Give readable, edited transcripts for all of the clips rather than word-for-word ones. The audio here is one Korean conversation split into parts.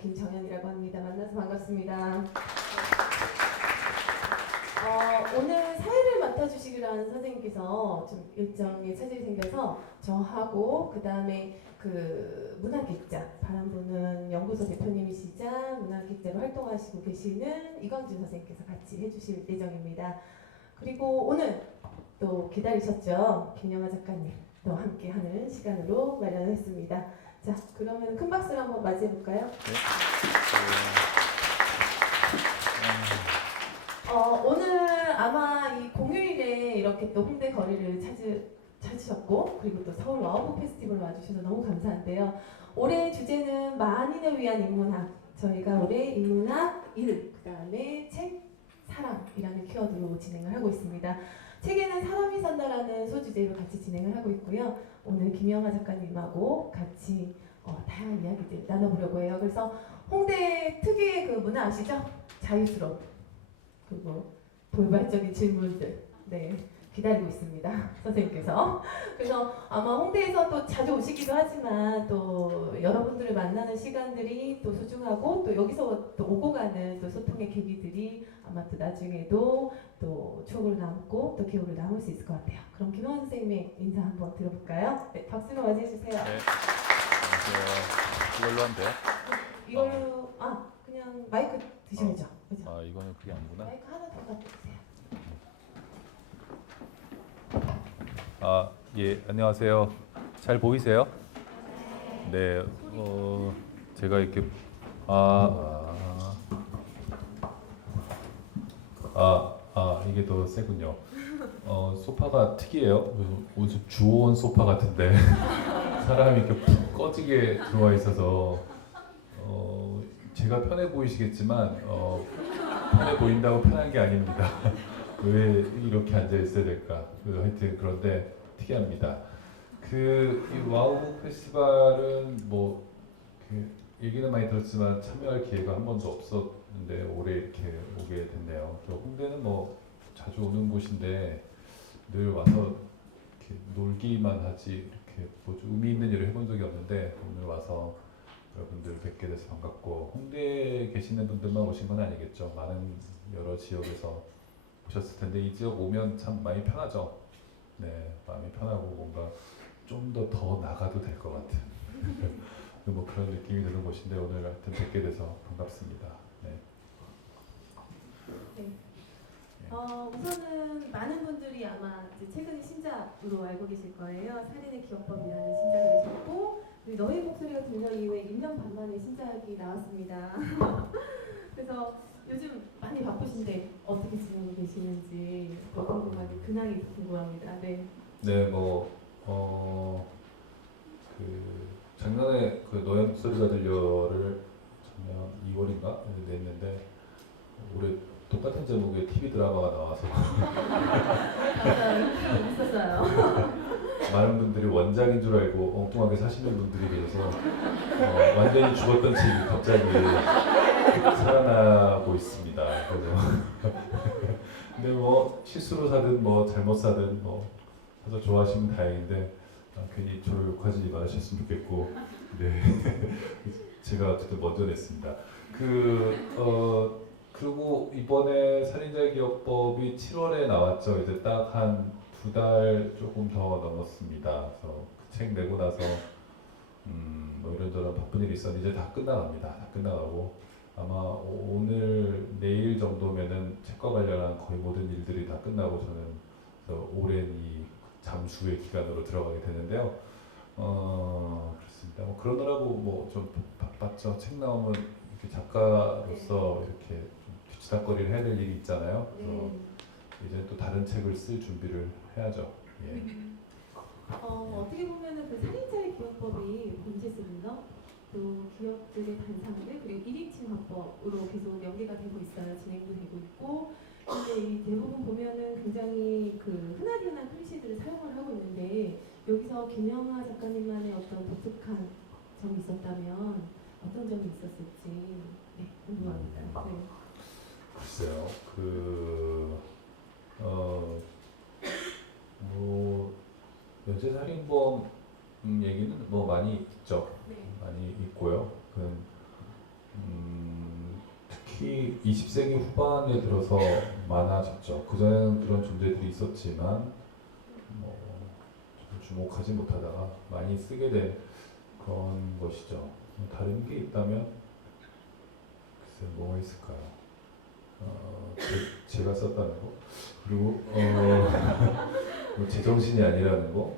김정현이라고 합니다. 만나서 반갑습니다. 오늘 사회를 맡아주시기로 한 선생님께서 좀 일정에 차질이 생겨서 저하고 그 다음에 그 문학객자 바람부는 연구소 대표님이시자 문학객자로 활동하시고 계시는 이광준 선생님께서 같이 해주실 예정입니다. 그리고 오늘 또 기다리셨죠? 김영하 작가님 또 함께하는 시간으로 마련했습니다. 자, 그러면 큰 박수로 한번 맞이해볼까요? 네. 오늘 아마 이 공휴일에 이렇게 또 홍대 거리를 찾으셨고 그리고 또 서울 와우북 페스티벌 와주셔서 너무 감사한데요. 올해 주제는 만인을 위한 인문학. 저희가 올해 인문학 1, 그 다음에 책, 사람이라는 키워드로 진행을 하고 있습니다. 책에는 사람이 산다라는 소주제로 같이 진행을 하고 있고요. 오늘 김영하 작가님하고 같이 다양한 이야기들 나눠보려고 해요. 그래서 홍대 특유의 그 문화 아시죠? 자유스러움 그리고 돌발적인 질문들 기다리고 있습니다. 선생님께서. 그래서 아마 홍대에서 또 자주 오시기도 하지만 또 여러분들을 만나는 시간들이 또 소중하고 또 여기서 또 오고 가는 또 소통의 계기들이 아마 또 나중에도 또 추억으로 남고 또 기억으로 남을 수 있을 것 같아요. 그럼 김영하 선생님의 인사 한번 들어볼까요? 네, 박수로 맞이해주세요. 네. 안녕하세요. 이걸로 하면 돼요? 이걸로 그냥 마이크 드셔야죠. 그죠? 이거는 그게 아니구나. 마이크 하나 더 갖다 주세요. 예, 안녕하세요. 잘 보이세요? 네, 제가 이렇게 이게 더 세군요. 소파가 특이해요. 무슨 주워온 소파 같은데 사람이 이렇게 푹 꺼지게 들어와 있어서 제가 편해 보이시겠지만 편해 보인다고 편한 게 아닙니다. 왜 이렇게 앉아 있어야 될까? 하여튼 그런데 특이합니다. 이 와우북 페스티벌은 얘기는 많이 들었지만 참여할 기회가 한 번도 없었는데 올해 이렇게 오게 됐네요. 홍대는 자주 오는 곳인데 늘 와서 이렇게 놀기만 하지 이렇게 의미 있는 일을 해본 적이 없는데 오늘 와서 여러분들 뵙게 돼서 반갑고 홍대에 계시는 분들만 오신 건 아니겠죠. 많은 여러 지역에서 오셨을 텐데 이 지역 오면 참 많이 편하죠. 네, 마음이 편하고 뭔가 좀 더 나가도 될 것 같은 그런 느낌이 드는 곳인데 오늘 하여튼 뵙게 돼서 반갑습니다. 네. 우선은 많은 분들이 아마 이제 최근에 신작으로 알고 계실 거예요. 살인의 기억법이라는 신작을 내셨고 그리고 너의 목소리가 들려 이후에 1년 반 만에 신작이 나왔습니다. 그래서 요즘 많이 바쁘신데 어떻게 지내고 계시는지 궁금하게 근황이 궁금합니다. 네. 네, 작년에 너의 목소리가 들려를 작년 2월인가 냈는데 올해 똑같은 제목의 TV 드라마가 나와서 맞아요. 있었어요. 많은 분들이 원작인 줄 알고 엉뚱하게 사시는 분들이 계셔서 완전히 죽었던 집이 갑자기 살아나고 있습니다. 그래서 근데 실수로 사든 잘못 사든 사서 좋아하시면 다행인데 괜히 저를 욕하지 마셨으면 좋겠고 네 제가 어쨌든 먼저 냈습니다. 그리고 이번에 살인자의 기억법이 7월에 나왔죠. 이제 딱 한 2달 조금 더 넘었습니다. 그래서 그 책 내고 나서 이런저런 바쁜 일이 있었는데 이제 다 끝나갑니다. 다 끝나가고 아마 오늘 내일 정도면은 책과 관련한 거의 모든 일들이 다 끝나고 저는 오랜 이 잠수의 기간으로 들어가게 되는데요. 그렇습니다. 그러느라고 좀 바빴죠. 책 나오면 이렇게 작가로서 이렇게 뒤치다거리를 해야 될 일이 있잖아요. 그래서 이제 또 다른 책을 쓸 준비를 해야죠. 예. 어떻게 보면은 그 살인자의 기억법이 본질은요. 또 기억들의 단상들 그리고 1인칭 화법으로 계속 연계가 되고 있어요. 진행도 되고 있고. 근데 이 대부분 보면은 굉장히 흔한 클리셰들을 사용을 하고 있는데 여기서 김영하 작가님만의 어떤 독특한 점이 있었다면 어떤 점이 있었을지 궁금합니다. 네. 글쎄요. 연쇄살인범 얘기는 많이 있죠. 네. 많이 있고요. 특히 20세기 후반에 들어서 많아졌죠. 그전에는 그런 존재들이 있었지만 뭐 주목하지 못하다가 많이 쓰게 된 그런 것이죠. 다른 게 있다면 글쎄 뭐가 있을까요? 제가 썼다는 거 그리고 뭐 제정신이 아니라는 거.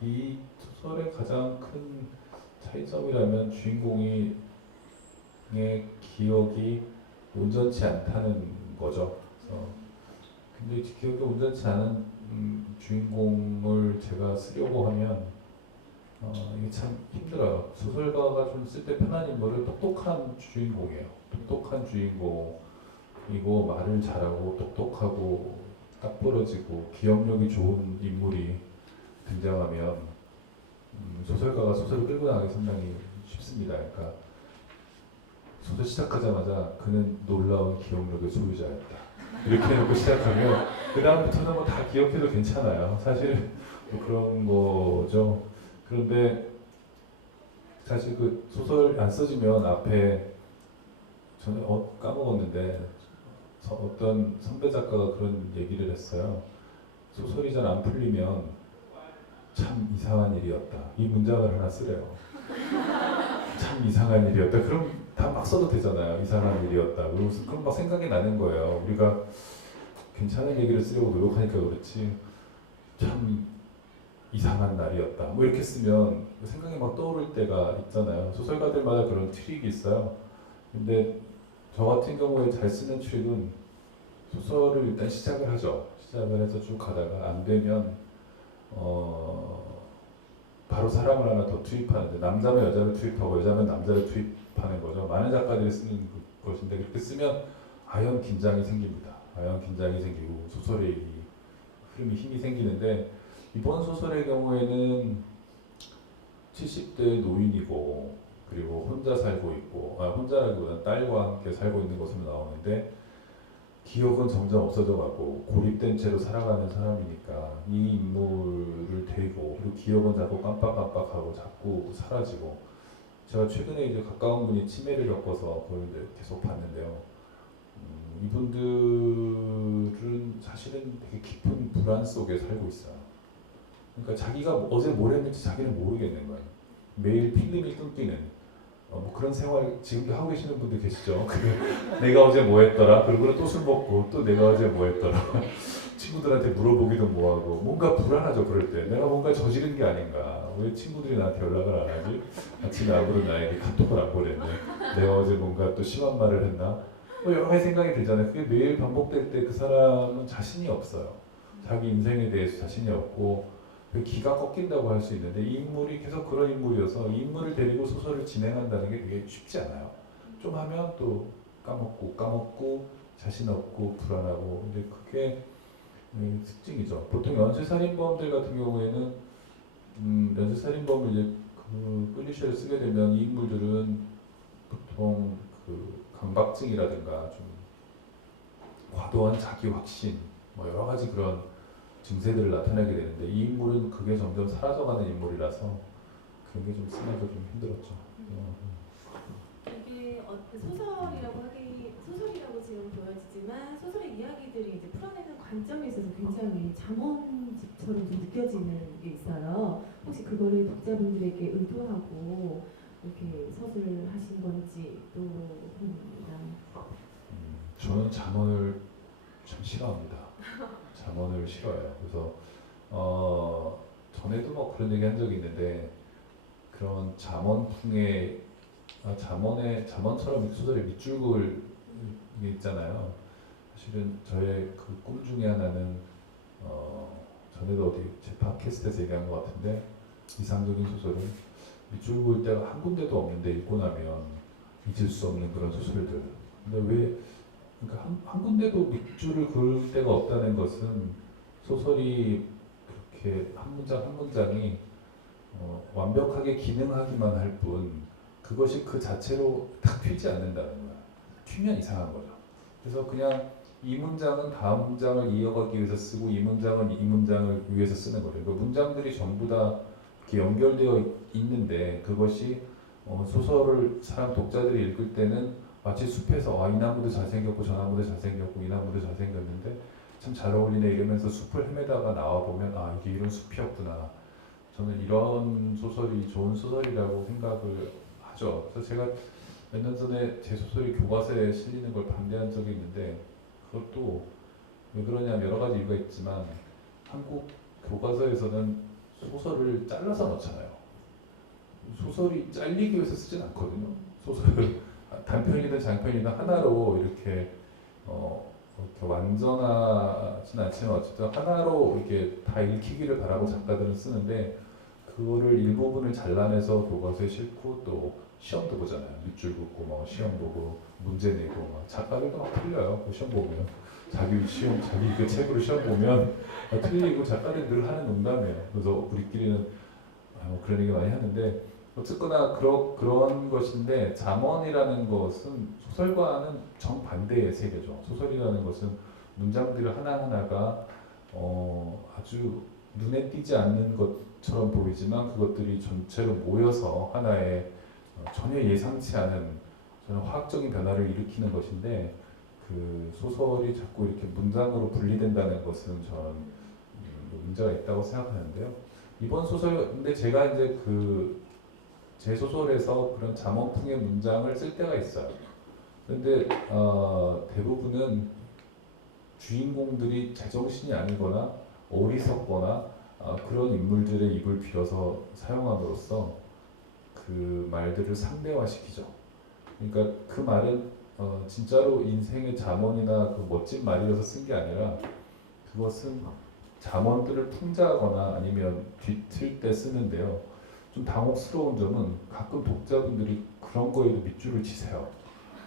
이 소설의 가장 큰 차이점이라면 주인공의 기억이 온전치 않다는 거죠. 근데 기억이 온전치 않은 주인공을 제가 쓰려고 하면 이게 참 힘들어요. 소설가가 좀 쓸 때 편한 인물은 똑똑한 주인공이에요. 똑똑한 주인공이고 말을 잘하고 똑똑하고 딱 부러지고 기억력이 좋은 인물이 등장하면 소설가가 소설을 끌고 나가기 상당히 쉽습니다. 그러니까 소설 시작하자마자 그는 놀라운 기억력의 소유자였다. 이렇게 해놓고 시작하면 그 다음부터는 뭐 다 기억해도 괜찮아요. 사실 뭐 그런 거죠. 그런데 사실 그 소설 안 써지면 앞에 저는 까먹었는데 어떤 선배 작가가 그런 얘기를 했어요. 소설이 잘 안 풀리면 참 이상한 일이었다. 이 문장을 하나 쓰래요. 참 이상한 일이었다. 그럼 다 막 써도 되잖아요. 이상한 일이었다. 그럼 막 생각이 나는 거예요. 우리가 괜찮은 얘기를 쓰려고 노력하니까 그렇지 참 이상한 날이었다. 뭐 이렇게 쓰면 생각이 막 떠오를 때가 있잖아요. 소설가들마다 그런 트릭이 있어요. 근데 저 같은 경우에 잘 쓰는 트릭은 소설을 일단 시작을 하죠. 시작을 해서 쭉 가다가 안 되면 바로 사람을 하나 더 투입하는데 남자면 여자를 투입하고 여자면 남자를 투입하는 거죠. 많은 작가들이 쓰는 것인데 그렇게 쓰면 아연 긴장이 생깁니다. 아연 긴장이 생기고 소설의 이 흐름이 힘이 생기는데 이번 소설의 경우에는 70대 노인이고 그리고 혼자 살고 있고 혼자라기보다는 딸과 함께 살고 있는 것으로 나오는데 기억은 점점 없어져 가고 고립된 채로 살아가는 사람이니까 이 인물을 데리고 그리고 기억은 자꾸 깜빡깜빡하고 자꾸 사라지고 제가 최근에 이제 가까운 분이 치매를 겪어서 그걸 이제 계속 봤는데요. 이분들은 사실은 되게 깊은 불안 속에 살고 있어요. 그러니까 자기가 어제 뭘 했는지 자기는 모르겠는 거예요. 매일 필름이 끊기는 뭐 그런 생활 지금도 하고 계시는 분들 계시죠? 내가 어제 뭐 했더라? 그러고 또 술 먹고 또 내가 어제 뭐 했더라? 친구들한테 물어보기도 뭐하고 뭔가 불안하죠. 그럴 때 내가 뭔가 저지른 게 아닌가? 왜 친구들이 나한테 연락을 안 하지? 아침에 아무도 나에게 카톡을 안 보냈네. 내가 어제 뭔가 또 심한 말을 했나? 뭐 여러 가지 생각이 들잖아요. 그게 매일 반복될 때 그 사람은 자신이 없어요. 자기 인생에 대해서 자신이 없고 기가 꺾인다고 할 수 있는데 이 인물이 계속 그런 인물이어서 이 인물을 데리고 소설을 진행한다는 게 되게 쉽지 않아요. 좀 하면 또 까먹고 자신 없고 불안하고 근데 그게 특징이죠. 보통 연쇄살인범들 같은 경우에는 연쇄살인범을 이제 그 클리셰를 쓰게 되면 이 인물들은 보통 그 강박증이라든가 좀 과도한 자기 확신 뭐 여러 가지 그런 증세들을 나타내게 되는데 이 인물은 그게 점점 사라져가는 인물이라서 그런 게 좀 쓰면서 좀 힘들었죠. 이게 소설이라고 지금 보여지지만 소설의 이야기들이 이제 풀어내는 관점에 있어서 굉장히 잠언집처럼 좀 느껴지는 게 있어요. 혹시 그거를 독자분들에게 의도하고 이렇게 서술을 하신 건지 또 궁금합니다. 저는 잠언을 참 싫어합니다. 잠언을 싫어해요. 그래서 전에도 뭐 그런 얘기 한 적이 있는데 그런 잠언풍의 잠언처럼 소설의 밑줄글 있잖아요. 사실은 저의 그 꿈 중에 하나는 전에도 어디 제 팟캐스트에서 얘기한 것 같은데 이상적인 소설은 밑줄 그을 데가 한 군데도 없는데 읽고 나면 잊을 수 없는 그런 소설들. 근데 왜 그러니까 한 군데도 밑줄을 그을 데가 없다는 것은 소설이 그렇게 한 문장 한 문장이 완벽하게 기능하기만 할 뿐 그것이 그 자체로 탁 튀지 않는다는 거야. 튀면 이상한 거죠. 그래서 그냥 이 문장은 다음 문장을 이어가기 위해서 쓰고 이 문장은 이 문장을 위해서 쓰는 거예요. 그 문장들이 전부 다 이렇게 연결되어 있는데 그것이 소설을 사람 독자들이 읽을 때는 마치 숲에서 이 나무도 잘생겼고 저 나무도 잘생겼고 이 나무도 잘생겼는데 참 잘 어울리네 이러면서 숲을 헤매다가 나와 보면 이게 이런 숲이었구나. 저는 이런 소설이 좋은 소설이라고 생각을 하죠. 그래서 제가 몇 년 전에 제 소설이 교과서에 실리는 걸 반대한 적이 있는데 그것도 왜 그러냐면 여러 가지 이유가 있지만 한국 교과서에서는 소설을 잘라서 넣잖아요. 소설이 잘리기 위해서 쓰진 않거든요. 소설을 단편이든 장편이든 하나로 이렇게 이렇게 완전하진 않지만 어쨌든 하나로 이렇게 다 읽히기를 바라고 작가들은 쓰는데 그거를 일부분을 잘라내서 교과서에 싣고 또 시험도 보잖아요. 밑줄 긋고 뭐 시험 보고 문제 내고 막 작가들도 막 틀려요. 그 시험 보면 자기 그 책으로 시험 보면 틀리고 작가들이 늘 하는 농담이에요. 그래서 우리끼리는 그런 얘기 많이 하는데 어쨌거나 그런 것인데 잠언이라는 것은 소설과는 정반대의 세계죠. 소설이라는 것은 문장들 하나하나가 아주 눈에 띄지 않는 것처럼 보이지만 그것들이 전체로 모여서 하나의 전혀 예상치 않은 저는 화학적인 변화를 일으키는 것인데 그 소설이 자꾸 이렇게 문장으로 분리된다는 것은 저는 문제가 있다고 생각하는데요. 이번 소설 근데 제가 이제 제 소설에서 그런 잠언풍의 문장을 쓸 때가 있어요. 그런데 대부분은 주인공들이 제정신이 아니거나 어리석거나 그런 인물들의 입을 빌어서 사용함으로써 그 말들을 상대화시키죠. 그러니까 그 말은 진짜로 인생의 잠언이나 그 멋진 말이어서 쓴 게 아니라 그것은 잠언들을 풍자하거나 아니면 뒤틀 때 쓰는데요. 좀 당혹스러운 점은 가끔 독자분들이 그런 거에도 밑줄을 치세요.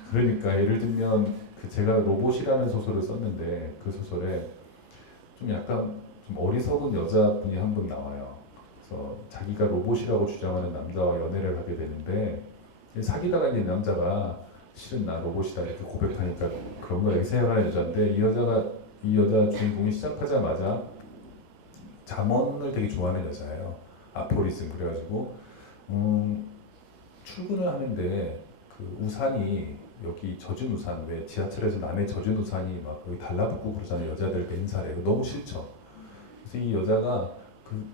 그러니까 예를 들면 제가 로봇이라는 소설을 썼는데 그 소설에 좀 약간 좀 어리석은 여자분이 한 분 나와요. 그래서 자기가 로봇이라고 주장하는 남자와 연애를 하게 되는데 사귀다가 이제 남자가 실은 나 로봇이다 이렇게 고백하니까 그런 거 생각하는 여자인데 이 여자 주인공이 시작하자마자 잠언을 되게 좋아하는 여자예요. 아포리즘 그래가지고 출근을 하는데 그 우산이 여기 젖은 우산 왜 지하철에서 남의 젖은 우산이 막 여기 달라붙고 그러잖아요. 여자들 맨살에 너무 싫죠. 그래서 이 여자가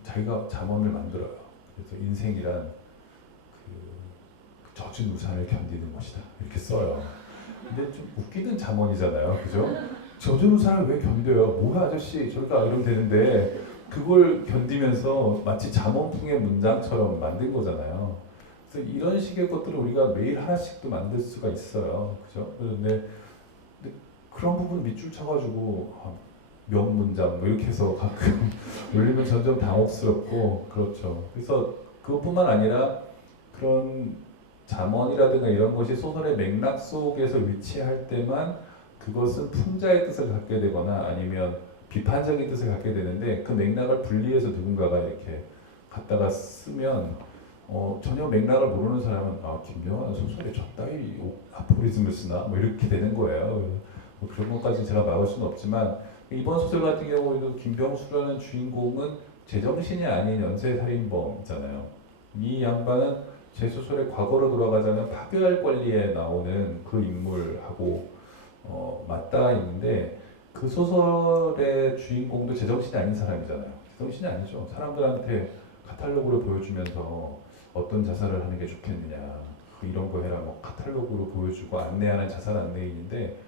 자기가 잠언을 만들어요. 그래서 인생이란 그 젖은 우산을 견디는 것이다 이렇게 써요. 근데 좀 웃기는 잠언이잖아요, 그죠? 젖은 우산을 왜 견뎌요? 뭐야 아저씨 저리가 이러면 되는데 그걸 견디면서 마치 잠언풍의 문장처럼 만든 거잖아요. 그래서 이런 식의 것들을 우리가 매일 하나씩도 만들 수가 있어요, 그죠? 근데 그런 부분 밑줄 쳐가지고 명문장 뭐 이렇게 해서 가끔 올리면 점점 당혹스럽고 그렇죠. 그래서 그것뿐만 아니라 그런 잠언이라든가 이런 것이 소설의 맥락 속에서 위치할 때만 그것은 풍자의 뜻을 갖게 되거나 아니면 비판적인 뜻을 갖게 되는데 그 맥락을 분리해서 누군가가 이렇게 갖다가 쓰면 전혀 맥락을 모르는 사람은 김명환 소설에 저따위 아포리즘을 쓰나 뭐 이렇게 되는 거예요. 뭐 그런 것까지 제가 막을 수는 없지만 이번 소설 같은 경우에도 김병수라는 주인공은 제정신이 아닌 연쇄살인범이잖아요. 이 양반은 제 소설의 과거로 돌아가자면 파괴할 권리에 나오는 그 인물하고 맞닿아 있는데 그 소설의 주인공도 제정신이 아닌 사람이잖아요. 제정신이 아니죠. 사람들한테 카탈로그를 보여주면서 어떤 자살을 하는 게 좋겠느냐 이런 거 해라 뭐 카탈로그로 보여주고 안내하는 자살 안내인인데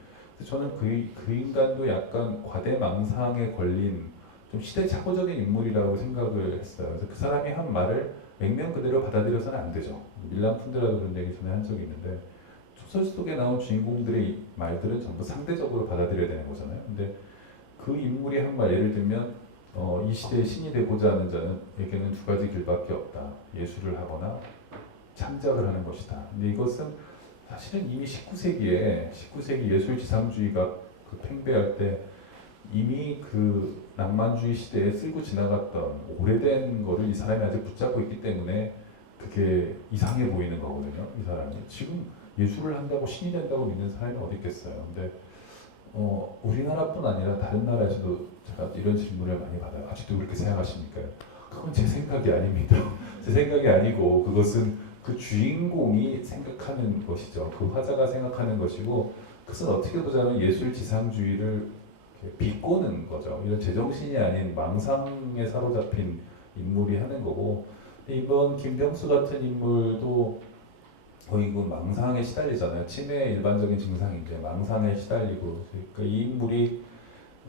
저는 그 인간도 약간 과대망상에 걸린 좀 시대착오적인 인물이라고 생각을 했어요. 그래서 그 사람이 한 말을 맥면 그대로 받아들여서는 안 되죠. 밀란 푼데라도 그런 얘기 전에 한 적이 있는데 소설 속에 나온 주인공들의 말들은 전부 상대적으로 받아들여야 되는 거잖아요. 근데 그 인물이 한 말 예를 들면 이 시대의 신이 되고자 하는 자는에게는 두 가지 길밖에 없다. 예술을 하거나 창작을 하는 것이다. 근데 이것은 사실은 이미 19세기 예술지상주의가 팽배할 때 이미 그 낭만주의 시대에 쓸고 지나갔던 오래된 거를 이 사람이 아직 붙잡고 있기 때문에 그게 이상해 보이는 거거든요. 이 사람이 지금 예술을 한다고 신이 된다고 믿는 사람이 어디 있겠어요. 근데 우리나라뿐 아니라 다른 나라에서도 제가 이런 질문을 많이 받아요. 아직도 그렇게 생각하십니까? 그건 제 생각이 아닙니다. 제 생각이 아니고 그것은 그 주인공이 생각하는 것이죠. 그 화자가 생각하는 것이고, 그것은 어떻게 보자면 예술 지상주의를 이렇게 비꼬는 거죠. 이런 제정신이 아닌 망상에 사로잡힌 인물이 하는 거고, 이번 김병수 같은 인물도 거의 그 망상에 시달리잖아요. 치매의 일반적인 증상이 이제 망상에 시달리고, 그러니까 이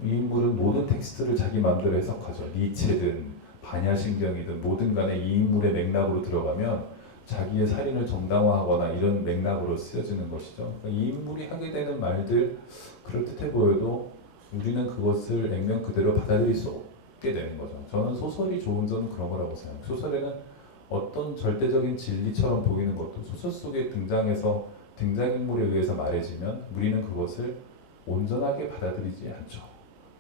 인물은 모든 텍스트를 자기 마음대로 해석하죠. 니체든 반야신경이든 뭐든 간에 이 인물의 맥락으로 들어가면 자기의 살인을 정당화하거나 이런 맥락으로 쓰여지는 것이죠. 그러니까 이 인물이 하게 되는 말들 그럴듯해 보여도 우리는 그것을 액면 그대로 받아들일 수 없게 되는 거죠. 저는 소설이 좋은 점은 그런 거라고 생각해요. 소설에는 어떤 절대적인 진리처럼 보이는 것도 소설 속에 등장해서 등장인물에 의해서 말해지면 우리는 그것을 온전하게 받아들이지 않죠.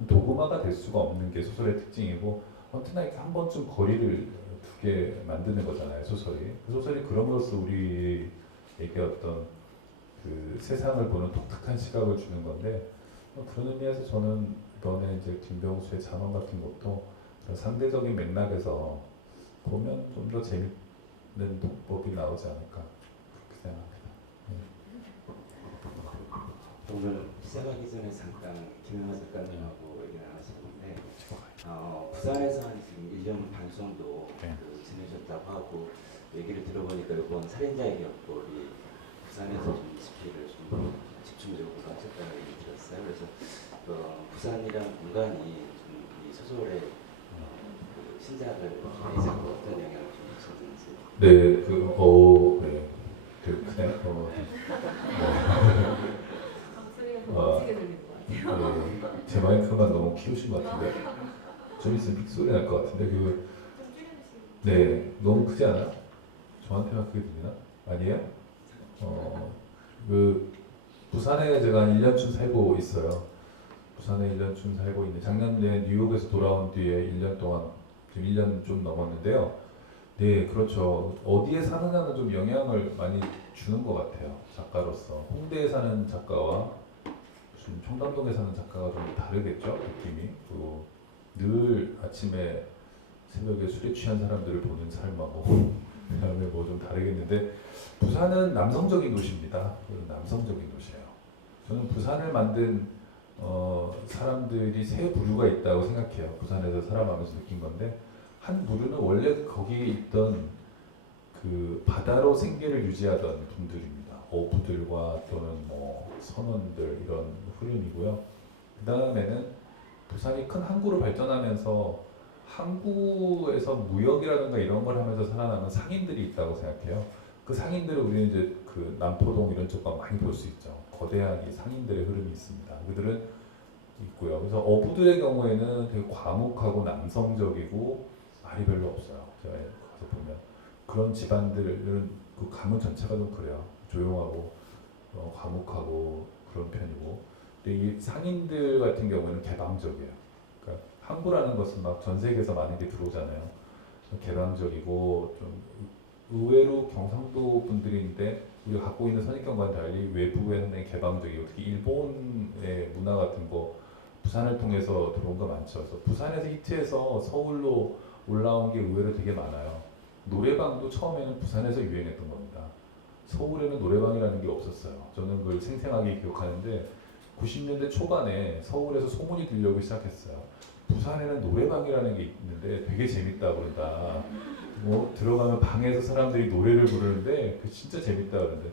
도구마가 될 수가 없는 게 소설의 특징이고, 언제나 이렇게 한 번쯤 거리를 두게 만드는 거잖아요, 소설이. 그 소설이 그럼으로써 우리에게 어떤 그 세상을 보는 독특한 시각을 주는 건데, 그런 의미에서 저는 이번에 이제 김병수의 잠언 같은 것도 그런 상대적인 맥락에서 보면 좀 더 재밌는 독법이 나오지 않을까 그렇게 생각합니다. 오늘 시작하기 전에 잠깐 김영하 작가님하고 얘기를 나눴었는데 부산에서 한 지금 1년 반 정도 네. 지내셨다고 하고 얘기를 들어보니까 이번 살인자의 격돌이 부산에서 좀 집회를 좀 집중적으로 하셨다는 얘기 들었어요. 그래서 부산이라는 공간이 좀 이 소설의 그 신작을 내자고 어떤 영향을 좀 미쳤는지. 네, 네, 되게 크네. 목소리가 더 멋지게 들리는 것 같아요. 네, 제 마이크만 너무 키우신 것 같은데 좀 있으면 픽소리 날 것 같은데 좀 줄여주시고. 네, 너무 크지 않아? 저한테만 크게 들리나? 아니에요? 부산에 제가 한 1년쯤 살고 있어요. 부산에 1년쯤 살고 있는데 작년에 뉴욕에서 돌아온 뒤에 1년 동안 지금 1년 좀 넘었는데요. 네, 그렇죠. 어디에 사느냐는 좀 영향을 많이 주는 것 같아요. 작가로서 홍대에 사는 작가와 무슨 청담동에 사는 작가가 좀 다르겠죠, 느낌이. 그리고 늘 아침에 새벽에 술에 취한 사람들을 보는 삶하고 그다음에 뭐 좀 다르겠는데, 부산은 남성적인 도시입니다. 남성적인 도시예요. 저는 부산을 만든 사람들이 세 부류가 있다고 생각해요. 부산에서 살아가면서 느낀 건데, 한 부류는 원래 거기에 있던 그 바다로 생계를 유지하던 분들입니다. 어부들과 또는 뭐 선원들 이런 흐름이고요. 그 다음에는 부산이 큰 항구로 발전하면서 항구에서 무역이라든가 이런 걸 하면서 살아남은 상인들이 있다고 생각해요. 그 상인들을 우리는 이제 그 남포동 이런 쪽과 많이 볼 수 있죠. 거대한 이 상인들의 흐름이 있습니다. 그들은 있고요. 그래서 어부들의 경우에는 되게 과묵하고 남성적이고 말이 별로 없어요. 제가 가서 보면 그런 집안들은 그 가문 전체가 좀 그래요. 조용하고 과묵하고 그런 편이고, 근데 이 상인들 같은 경우에는 개방적이에요. 그러니까 항구라는 것은 막 전 세계에서 많은 게 들어오잖아요. 개방적이고 좀 의외로 경상도 분들인데 우리가 갖고 있는 선입견과는 달리 외부에는 개방적이고, 특히 일본의 문화 같은 거 부산을 통해서 들어온 거 많죠. 그래서 부산에서 히트해서 서울로 올라온 게 의외로 되게 많아요. 노래방도 처음에는 부산에서 유행했던 겁니다. 서울에는 노래방이라는 게 없었어요. 저는 그걸 생생하게 기억하는데 90년대 초반에 서울에서 소문이 들려오기 시작했어요. 부산에는 노래방이라는 게 있는데 되게 재밌다 그런다. 뭐 들어가면 방에서 사람들이 노래를 부르는데 그 진짜 재밌다 그러는데,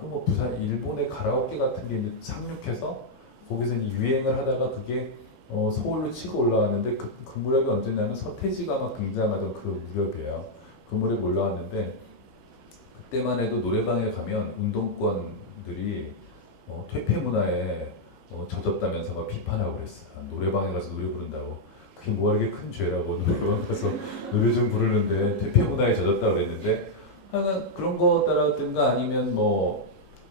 그 뭐 부산 일본의 가라오케 같은 게 이제 상륙해서 거기서 이제 유행을 하다가 그게 서울로 치고 올라왔는데 그 무렵이 언제냐면 서태지가 막 등장하던 그 무렵이에요. 그 무렵에 올라왔는데 그때만 해도 노래방에 가면 운동권들이 퇴폐 문화에 젖었다면서 막 비판하고 그랬어요. 노래방에 가서 노래 부른다고 그게 뭐가 이렇게 큰 죄라고 노래방 가서 노래 좀 부르는데 퇴폐 문화에 젖었다 그랬는데, 하여간 그런 거라든가 아니면 뭐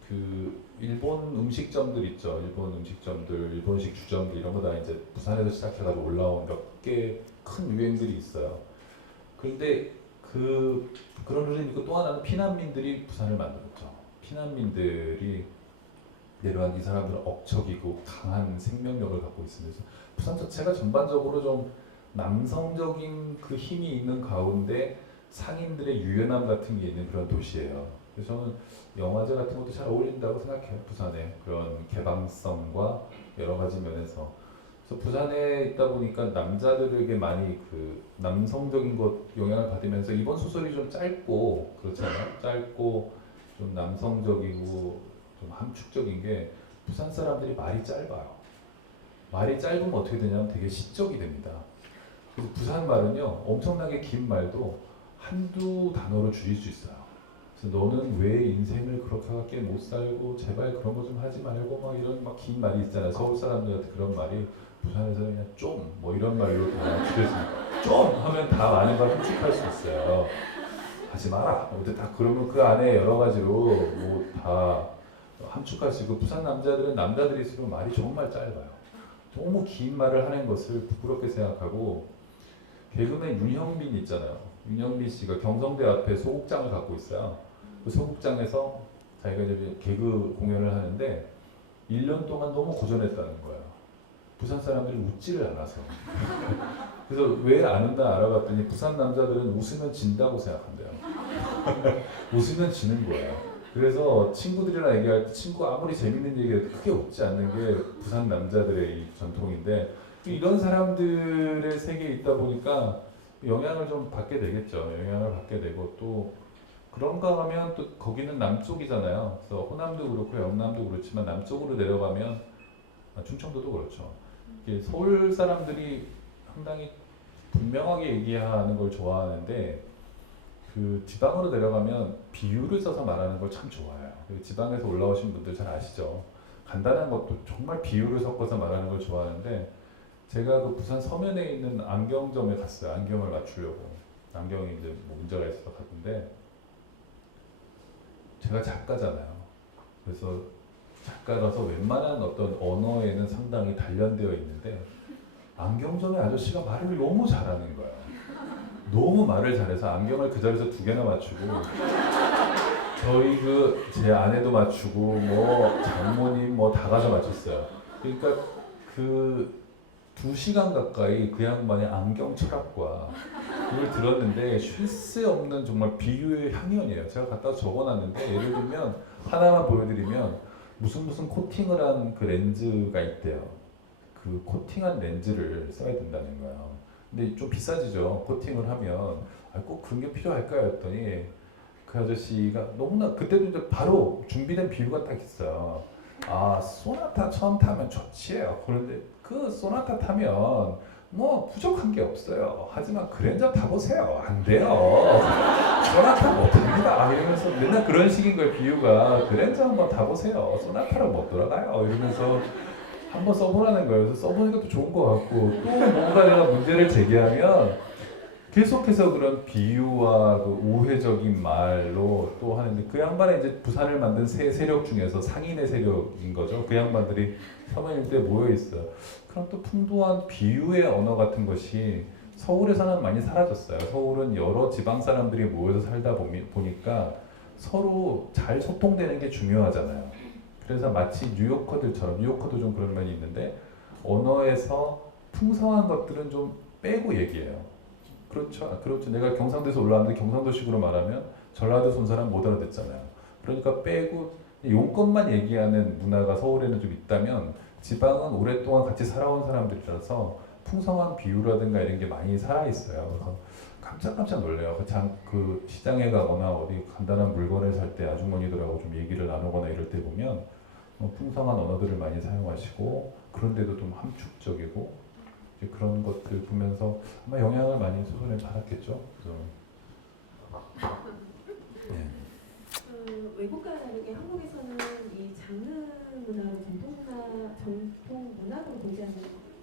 그 일본 음식점들 있죠. 일본 음식점들, 일본식 주점들 이런 거 다 이제 부산에서 시작해가지고 올라온 몇 개 큰 유행들이 있어요. 그런데 그런 흐름이 있고, 또 하나는 피난민들이 부산을 만들었죠. 피난민들이 내려간 이 사람들은 억척이고 강한 생명력을 갖고 있으면서 부산 자체가 전반적으로 좀 남성적인 그 힘이 있는 가운데 상인들의 유연함 같은 게 있는 그런 도시예요. 그래서 저는 영화제 같은 것도 잘 어울린다고 생각해요. 부산에 그런 개방성과 여러 가지 면에서. 그래서 부산에 있다 보니까 남자들에게 많이 그 남성적인 것 영향을 받으면서 이번 소설이 좀 짧고 그렇잖아요. 짧고 좀 남성적이고 좀 함축적인 게 부산 사람들이 말이 짧아요. 말이 짧으면 어떻게 되냐면 되게 시적이 됩니다. 그래서 부산 말은요 엄청나게 긴 말도 한두 단어로 줄일 수 있어요. 그래서 너는 왜 인생을 그렇게밖에 못 살고 제발 그런 거 좀 하지 말고 막 이런 막 긴 말이 있잖아요. 서울 사람들한테 그런 말이 부산에서는 그냥 좀 뭐 이런 말로 다 줄여집니다. 좀 하면 다 많은 걸 함축할 수 있어요. 하지 마라. 근데 다 그러면 그 안에 여러 가지로 뭐 다 함축할 수 있고 부산 남자들은 남자들일수록 말이 정말 짧아요. 너무 긴 말을 하는 것을 부끄럽게 생각하고 개그맨 윤형빈 있잖아요. 윤형빈 씨가 경성대 앞에 소극장을 갖고 있어요. 그 소극장에서 자기가 이제 개그 공연을 하는데 1년 동안 너무 고전했다는 거예요. 부산 사람들이 웃지를 않아서. 그래서 왜 안 웃나 알아봤더니 부산 남자들은 웃으면 진다고 생각한대요. 웃으면 지는 거예요. 그래서 친구들이랑 얘기할 때 친구가 아무리 재밌는 얘기해도 크게 웃지 않는 게 부산 남자들의 이 전통인데 이런 사람들의 세계에 있다 보니까 영향을 좀 받게 되겠죠. 영향을 받게 되고 또 그런가 하면 또 거기는 남쪽이잖아요. 그래서 호남도 그렇고 영남도 그렇지만 남쪽으로 내려가면 충청도도 그렇죠. 이게 서울 사람들이 상당히 분명하게 얘기하는 걸 좋아하는데 그 지방으로 내려가면 비유를 써서 말하는 걸 참 좋아해요. 지방에서 올라오신 분들 잘 아시죠? 간단한 것도 정말 비유를 섞어서 말하는 걸 좋아하는데 제가 그 부산 서면에 있는 안경점에 갔어요. 안경을 맞추려고. 안경이 이제 뭐 문제가 있어서 갔는데 제가 작가잖아요. 그래서 작가라서 웬만한 어떤 언어에는 상당히 단련되어 있는데 안경점의 아저씨가 말을 너무 잘하는 거예요. 너무 말을 잘해서 안경을 그 자리에서 2개나 맞추고 저희 그 제 아내도 맞추고 뭐 장모님 뭐 다 가서 맞췄어요. 그러니까 그 2시간 가까이 그 양반의 안경 철학과 그걸 들었는데 쉴 새 없는 정말 비유의 향연이에요. 제가 갖다 적어놨는데 예를 들면 하나만 보여드리면 무슨 코팅을 한 그 렌즈가 있대요. 그 코팅한 렌즈를 써야 된다는 거예요. 근데 좀 비싸지죠. 코팅을 하면 꼭 그런 게 필요할까요? 했더니 그 아저씨가 너무나 그때도 이제 바로 준비된 비유가 딱 있어요. 아 소나타 처음 타면 좋지요. 그런데 그 소나타 타면 뭐 부족한 게 없어요. 하지만 그랜저 타보세요. 안 돼요. 소나타 못합니다. 이러면서 맨날 그런 식인 거예요. 비유가 그랜저 한번 타보세요. 소나타로 못 돌아가요. 이러면서 한번 써보라는 거예요. 그래서 써보니까 또 좋은 것 같고 또 뭔가 내가 문제를 제기하면 계속해서 그런 비유와 그 우회적인 말로 또 하는데 그 양반은 이제 부산을 만든 세 세력 중에서 상인의 세력인 거죠. 그 양반들이 서면 일대에 모여 있어요. 그럼 또 풍부한 비유의 언어 같은 것이 서울에서는 많이 사라졌어요. 서울은 여러 지방 사람들이 모여서 살다 보니까 서로 잘 소통되는 게 중요하잖아요. 그래서 마치 뉴요커들처럼 뉴요커도 좀 그런 면이 있는데 언어에서 풍성한 것들은 좀 빼고 얘기해요. 그렇죠. 그렇죠. 내가 경상도에서 올라왔는데 경상도식으로 말하면 전라도 선 사람 못 알아듣잖아요. 그러니까 빼고 용건만 얘기하는 문화가 서울에는 좀 있다면 지방은 오랫동안 같이 살아온 사람들이라서 풍성한 비유라든가 이런 게 많이 살아 있어요. 그래서 깜짝깜짝 놀래요. 그 시장에 가거나 어디 간단한 물건을 살 때 아주머니들하고 좀 얘기를 나누거나 이럴 때 보면 풍성한 언어들을 많이 사용하시고 그런데도 좀 함축적이고 그런 것들 보면서 아마 영향을 많이 소설에 받았겠죠. 네. 외국과 다르게 한국에서는 이 장르 문화를 전통 문화로 보지 않는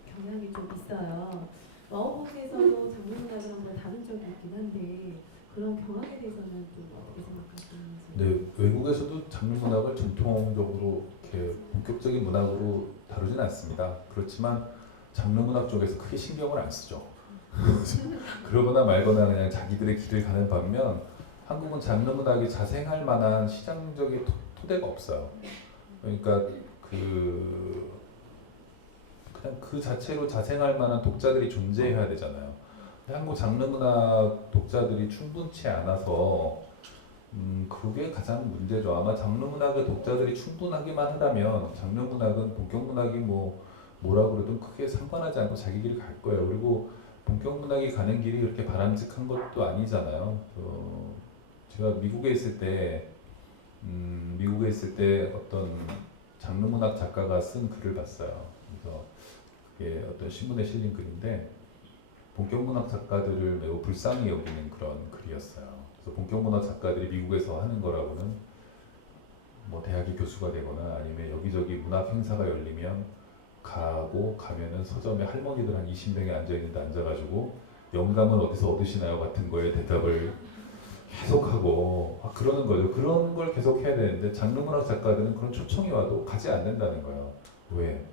경향이 좀 있어요. 와우북에서도 장르 문화를 한번 다룬 적이 있긴 한데 그런 경향에 대해서는 좀 어떻게 생각하시는지? 네, 외국에서도 장르 문학을 전통적으로 이렇게 본격적인 문학으로 다루진 않습니다. 그렇지만 장르 문학 쪽에서 크게 신경을 안 쓰죠. 그러거나 말거나 그냥 자기들의 길을 가는 반면 한국은 장르 문학이 자생할 만한 시장적인 토대가 없어요. 그러니까 그냥 그 자체로 자생할 만한 독자들이 존재해야 되잖아요. 한국 장르문학 독자들이 충분치 않아서 그게 가장 문제죠. 아마 장르문학의 독자들이 충분하기만 하다면 장르문학은 본격문학이 뭐라 그래도 크게 상관하지 않고 자기 길을 갈 거예요. 그리고 본격문학이 가는 길이 그렇게 바람직한 것도 아니잖아요. 제가 미국에 있을 때 어떤 장르문학 작가가 쓴 글을 봤어요. 그래서 그게 어떤 신문에 실린 글인데 본격문학 작가들을 매우 불쌍히 여기는 그런 글이었어요. 그래서 본격문학 작가들이 미국에서 하는 거라고는 뭐 대학의 교수가 되거나 아니면 여기저기 문학 행사가 열리면 가면은 서점에 할머니들 한 20명이 앉아있는데 앉아가지고 영감은 어디서 얻으시나요? 같은 거에 대답을 계속하고 그러는 거죠. 그런 걸 계속 해야 되는데 장르문학 작가들은 그런 초청이 와도 가지 않는다는 거예요. 왜?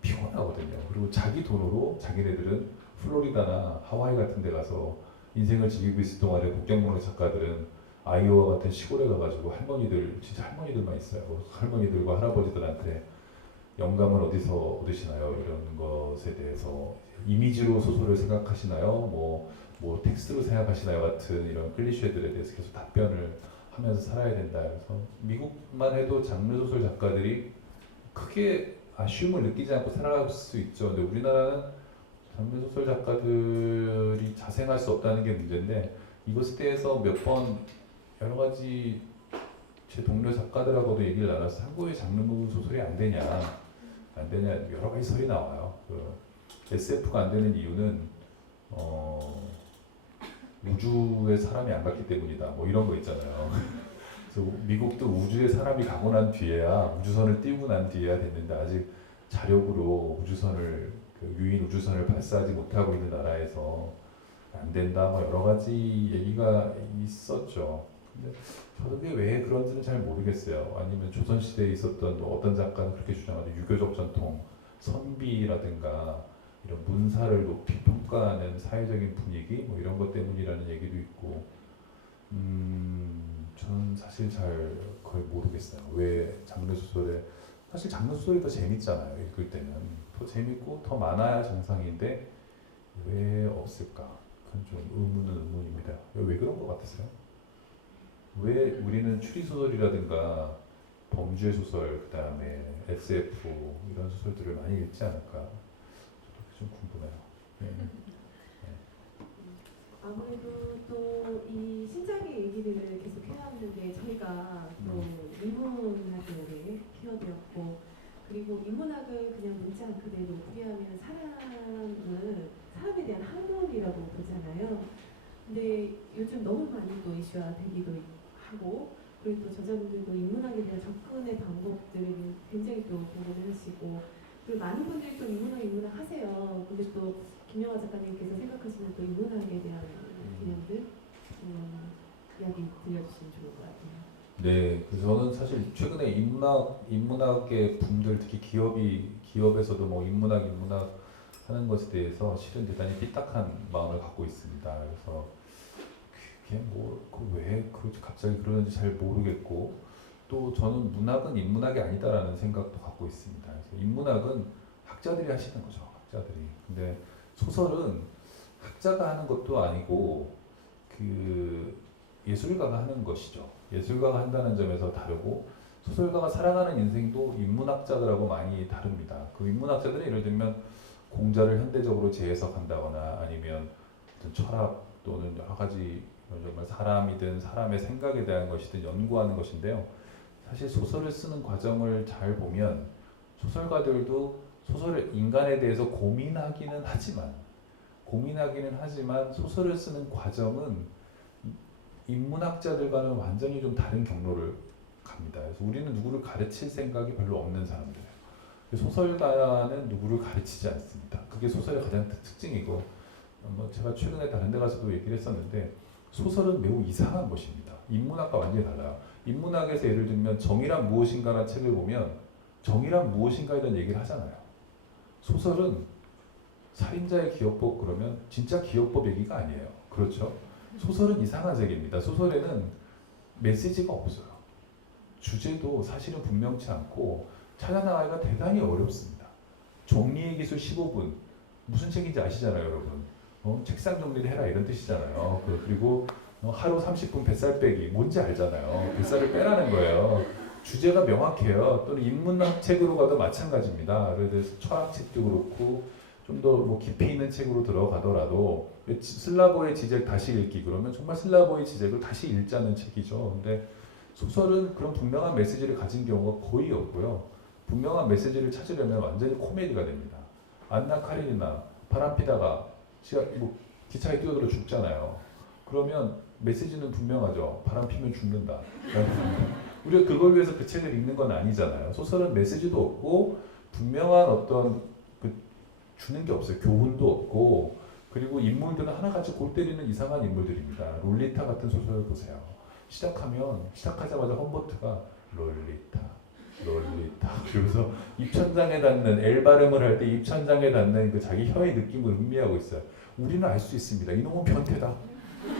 피곤하거든요. 그리고 자기 돈으로 자기네들은 플로리다나 하와이 같은 데 가서 인생을 즐기고 있을 동안에 본격문학 작가들은 아이오와 같은 시골에 가가지고 진짜 할머니들만 있어요. 할머니들과 할아버지들한테 영감을 어디서 얻으시나요? 이런 것에 대해서 이미지로 소설을 생각하시나요? 뭐 텍스트로 생각하시나요? 같은 이런 클리셰들에 대해서 계속 답변을 하면서 살아야 된다. 그래서 미국만 해도 장르 소설 작가들이 크게 아쉬움을 느끼지 않고 살아갈 수 있죠. 근데 우리나라는 장르 소설 작가들이 자생할 수 없다는 게 문제인데 이것에 대해서 몇 번 여러 가지 제 동료 작가들하고도 얘기를 나눠서 한국의 장르 소설이 안 되냐 여러 가지 설이 나와요. SF가 안 되는 이유는 우주에 사람이 안 갔기 때문이다. 뭐 이런 거 있잖아요. 그래서 미국도 우주에 사람이 가고 난 뒤에야 우주선을 띄우고 난 뒤에야 됐는데 아직 자력으로 유인 우주선을 발사하지 못하고 있는 나라에서 안 된다. 뭐 여러 가지 얘기가 있었죠. 근데 저도 그게 왜 그런지는 잘 모르겠어요. 아니면 조선시대에 있었던 어떤 작가는 그렇게 주장하죠. 유교적 전통, 선비라든가 이런 문사를 높이 평가하는 사회적인 분위기 뭐 이런 것 때문이라는 얘기도 있고 저는 사실 거의 모르겠어요. 왜 장르소설에 사실 장르소설이 더 재밌잖아요. 읽을 때는 더 재밌고 더 많아야 정상인데 왜 없을까? 그건 좀 의문입니다. 왜 그런 것 같으세요? 왜 우리는 추리소설이라든가 범죄 소설, 그 다음에 SF 이런 소설들을 많이 읽지 않을까? 저도 좀 궁금해요. 네. 아무래도 또 이 신작의 얘기를 계속 해왔는데 저희가 또 인문학을 키워드였고 그리고 인문학을 그냥 문자 그대로 풀이하면 사람에 대한 학문이라고 보잖아요. 근데 요즘 너무 많이 또 이슈화 되기도 하고 그리고 또 저자분들도 인문학에 대한 접근의 방법들을 굉장히 또 공부를 하시고 그리고 많은 분들이 또 인문학 하세요. 근데 또 김영하 작가님께서 생각하시는 또 인문학에 대한 개념들 이야기 들려주시면 좋을 것 같아요. 네, 저는 사실 최근에 인문학의 붐들 특히 기업에서도 뭐 인문학 하는 것에 대해서 실은 대단히 삐딱한 마음을 갖고 있습니다. 그래서 그게 왜 갑자기 그러는지 잘 모르겠고 또 저는 문학은 인문학이 아니다라는 생각도 갖고 있습니다. 그래서 인문학은 학자들이 하시는 거죠. 학자들이. 근데 소설은 학자가 하는 것도 아니고 예술가가 하는 것이죠. 예술가가 한다는 점에서 다르고 소설가가 살아가는 인생도 인문학자들하고 많이 다릅니다. 그 인문학자들은 예를 들면 공자를 현대적으로 재해석한다거나 아니면 어떤 철학 또는 여러 가지 정말 사람이든 사람의 생각에 대한 것이든 연구하는 것인데요. 사실 소설을 쓰는 과정을 잘 보면 소설가들도 인간에 대해서 고민하기는 하지만 소설을 쓰는 과정은 인문학자들과는 완전히 좀 다른 경로를 갑니다. 그래서 우리는 누구를 가르칠 생각이 별로 없는 사람들이에요. 소설가는 누구를 가르치지 않습니다. 그게 소설의 가장 특징이고 제가 최근에 다른 데 가서도 얘기를 했었는데 소설은 매우 이상한 것입니다. 인문학과 완전히 달라요. 인문학에서 예를 들면 정의란 무엇인가라는 책을 보면 정의란 무엇인가에 대한 얘기를 하잖아요. 소설은 살인자의 기억법 그러면 진짜 기억법 얘기가 아니에요. 그렇죠? 소설은 이상한 세계입니다. 소설에는 메시지가 없어요. 주제도 사실은 분명치 않고 찾아나가기가 대단히 어렵습니다. 정리의 기술 15분 무슨 책인지 아시잖아요, 여러분. 책상 정리를 해라 이런 뜻이잖아요. 그리고 하루 30분 뱃살 빼기 뭔지 알잖아요. 뱃살을 빼라는 거예요. 주제가 명확해요. 또는 인문학 책으로 가도 마찬가지입니다. 그래서 철학책도 그렇고 좀 더 뭐 깊이 있는 책으로 들어가더라도 슬라보의 지적 다시 읽기 그러면 정말 슬라보의 지적을 다시 읽자는 책이죠. 근데 소설은 그런 분명한 메시지를 가진 경우가 거의 없고요. 분명한 메시지를 찾으려면 완전히 코미디가 됩니다. 안나 카레니나 바람피다가 기차에 뛰어들어 죽잖아요. 그러면 메시지는 분명하죠. 바람 피면 죽는다. 우리가 그걸 위해서 그 책을 읽는 건 아니잖아요. 소설은 메시지도 없고 분명한 어떤 주는 게 없어요. 교훈도 없고 그리고 인물들은 하나같이 골 때리는 이상한 인물들입니다. 롤리타 같은 소설을 보세요. 시작하자마자 험버트가 롤리타 그러면서 입천장에 닿는 L 발음을 할 때 입천장에 닿는 그 자기 혀의 느낌을 음미하고 있어요. 우리는 알 수 있습니다. 이놈은 변태다.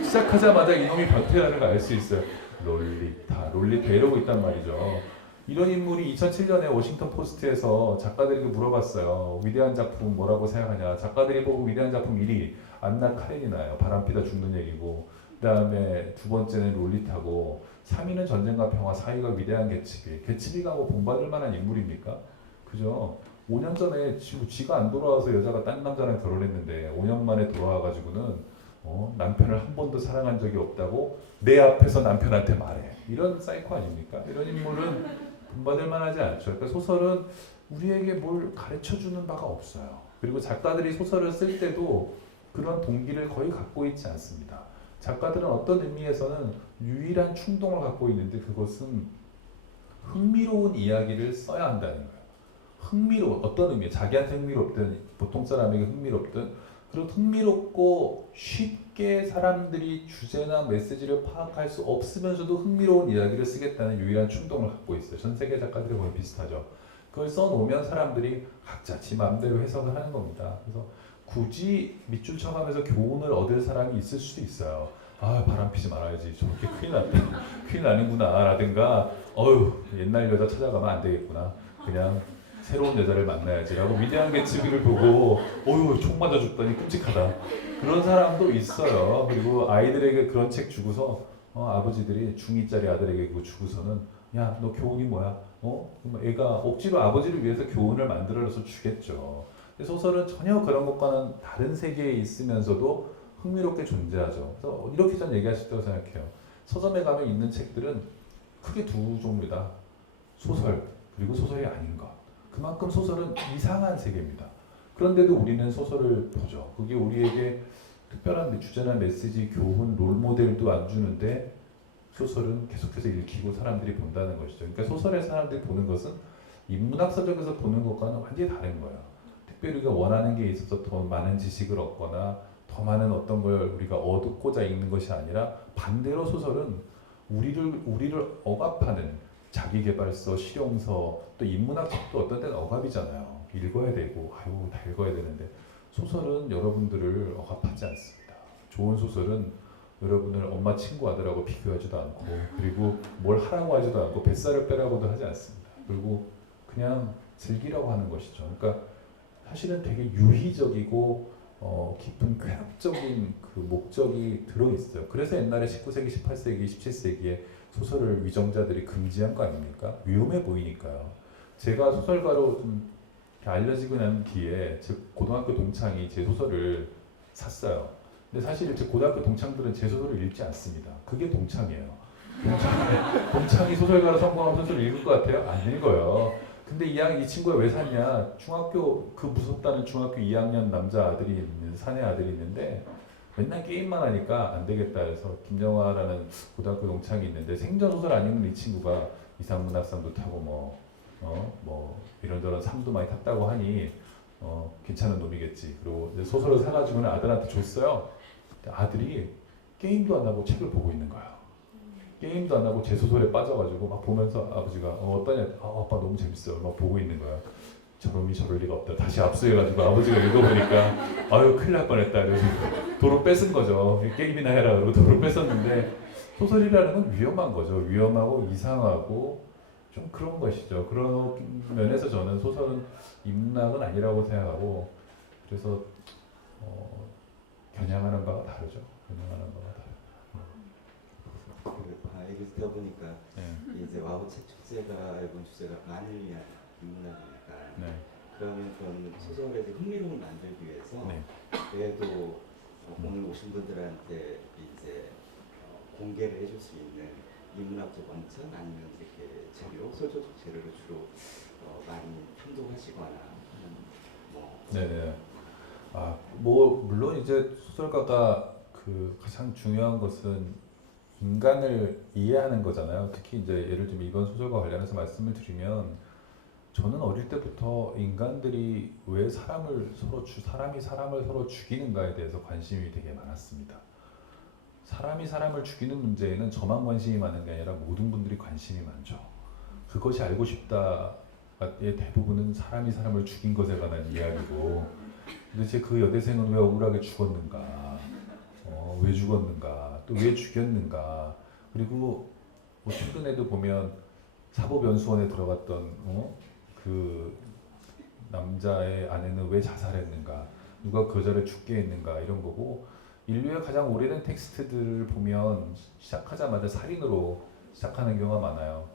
시작하자마자 이놈이 변태라는 걸 알 수 있어요. 롤리타 이러고 있단 말이죠. 이런 인물이 2007년에 워싱턴 포스트에서 작가들에게 물어봤어요. 위대한 작품 뭐라고 생각하냐. 작가들이 보고 위대한 작품 1위 안나 카레니나예요. 바람피다 죽는 얘기고 그 다음에 두 번째는 롤리타고 3위는 전쟁과 평화, 4위가 위대한 개츠비. 개츠비가 뭐 본받을 만한 인물입니까? 그죠? 5년 전에 지가 안 돌아와서 여자가 딴 남자랑 결혼했는데 5년 만에 돌아와가지고는 남편을 한 번도 사랑한 적이 없다고 내 앞에서 남편한테 말해. 이런 사이코 아닙니까? 이런 인물은 본받을 만하지 않죠. 그러니까 소설은 우리에게 뭘 가르쳐주는 바가 없어요. 그리고 작가들이 소설을 쓸 때도 그런 동기를 거의 갖고 있지 않습니다. 작가들은 어떤 의미에서는 유일한 충동을 갖고 있는데 그것은 흥미로운 이야기를 써야 한다는 거예요. 어떤 의미에 자기한테 흥미롭든 보통 사람에게 흥미롭든 그리고 흥미롭고 쉽게 사람들이 주제나 메시지를 파악할 수 없으면서도 흥미로운 이야기를 쓰겠다는 유일한 충동을 갖고 있어요. 전 세계 작가들이 거의 비슷하죠. 그걸 써놓으면 사람들이 각자 지 마음대로 해석을 하는 겁니다. 그래서 굳이 밑줄 쳐가면서 교훈을 얻을 사람이 있을 수도 있어요. 아 바람 피지 말아야지 저렇게 큰일 나는구나 라든가 옛날 여자 찾아가면 안 되겠구나 그냥 새로운 여자를 만나야지라고 위대한 개츠비를 보고 총 맞아 죽다니 끔찍하다 그런 사람도 있어요. 그리고 아이들에게 그런 책 주고서 아버지들이 중2짜리 아들에게 그거 주고서는 야 너 교훈이 뭐야? 애가 억지로 아버지를 위해서 교훈을 만들어서 주겠죠. 근데 소설은 전혀 그런 것과는 다른 세계에 있으면서도 흥미롭게 존재하죠. 그래서 이렇게 전 얘기할 수 있다고 생각해요. 서점에 가면 있는 책들은 크게 두 종류다. 소설 그리고 소설이 아닌 것. 그만큼 소설은 이상한 세계입니다. 그런데도 우리는 소설을 보죠. 그게 우리에게 특별한 주제나 메시지, 교훈, 롤모델도 안 주는데 소설은 계속해서 읽히고 사람들이 본다는 것이죠. 그러니까 소설의 사람들이 보는 것은 인문학서적에서 보는 것과는 완전히 다른 거예요. 특별히 우리가 원하는 게 있어서 더 많은 지식을 얻거나 더 많은 어떤 걸 우리가 얻고자 읽는 것이 아니라 반대로 소설은 우리를 억압하는 자기계발서, 실용서, 또 인문학 책도 어떤 때는 억압이잖아요. 읽어야 되고, 다 읽어야 되는데 소설은 여러분들을 억압하지 않습니다. 좋은 소설은 여러분을 엄마 친구 아들하고 비교하지도 않고 그리고 뭘 하라고 하지도 않고 뱃살을 빼라고도 하지 않습니다. 그리고 그냥 즐기라고 하는 것이죠. 그러니까 사실은 되게 유희적이고 깊은 쾌락적인 그 목적이 들어있어요. 그래서 옛날에 19세기, 18세기, 17세기에 소설을 위정자들이 금지한 거 아닙니까? 위험해 보이니까요. 제가 소설가로 좀 알려지고 난 뒤에 제 고등학교 동창이 제 소설을 샀어요. 근데 사실 제 고등학교 동창들은 제 소설을 읽지 않습니다. 그게 동창이에요. 동창이 소설가로 성공하면 소설을 읽을 것 같아요? 안 읽어요. 근데 이 친구가 왜 샀냐? 중학교 그 무섭다는 중학교 2학년 남자 아들이 있는 사내 아들이 있는데 맨날 게임만 하니까 안 되겠다 해서 김정화라는 고등학교 동창이 있는데 생전 소설 안 읽는 이 친구가 이상문학상도 타고 뭐 이런저런 상도 많이 탔다고 하니 괜찮은 놈이겠지. 그리고 이제 소설을 사가지고는 아들한테 줬어요. 아들이 게임도 안 하고 책을 보고 있는 거야. 게임도 안 하고 제 소설에 빠져가지고 막 보면서 아버지가 어떠냐? 아빠 너무 재밌어요. 막 보고 있는 거야. 저놈이 저럴 리가 없다. 다시 압수해가지고 아버지가 읽어보니까 아유 큰일 날 뻔했다. 그래서 도로 뺏은 거죠. 게임이나 해라 그러고 도로 뺏었는데 소설이라는 건 위험한 거죠. 위험하고 이상하고 좀 그런 것이죠. 그런 면에서 저는 소설은 인문학은 아니라고 생각하고 그래서 겨냥하는 바가 다르죠. 겨냥하는 바가 다르죠. 얘기 듣다 보니까 네. 이제 와우 책 축제가 이번 주제가 만을 위한 인문학이니까 네. 그러면 그런 소설에 대해 흥미로움을 만들기 위해서 네. 그래도 오늘 오신 분들한테 이제 공개를 해줄 수 있는 인문학적 원천 아니면 이렇게 재료, 소설적 재료를 주로 많이 편독하시거나 뭐 네네. 뭐 물론 이제 소설가가 그 가장 중요한 것은 인간을 이해하는 거잖아요. 특히 이제 예를 들면 이번 소설과 관련해서 말씀을 드리면 저는 어릴 때부터 인간들이 왜 사람이 사람을 서로 죽이는가에 대해서 관심이 되게 많았습니다. 사람이 사람을 죽이는 문제에는 저만 관심이 많은 게 아니라 모든 분들이 관심이 많죠. 그것이 알고 싶다의 대부분은 사람이 사람을 죽인 것에 관한 이야기고 도대체 그 여대생은 왜 억울하게 죽었는가, 왜 죽었는가, 또 왜 죽였는가, 그리고 뭐 최근에도 보면 사법연수원에 들어갔던 그 남자의 아내는 왜 자살했는가, 누가 그 여자를 죽게 했는가 이런 거고 인류의 가장 오래된 텍스트들을 보면 시작하자마자 살인으로 시작하는 경우가 많아요.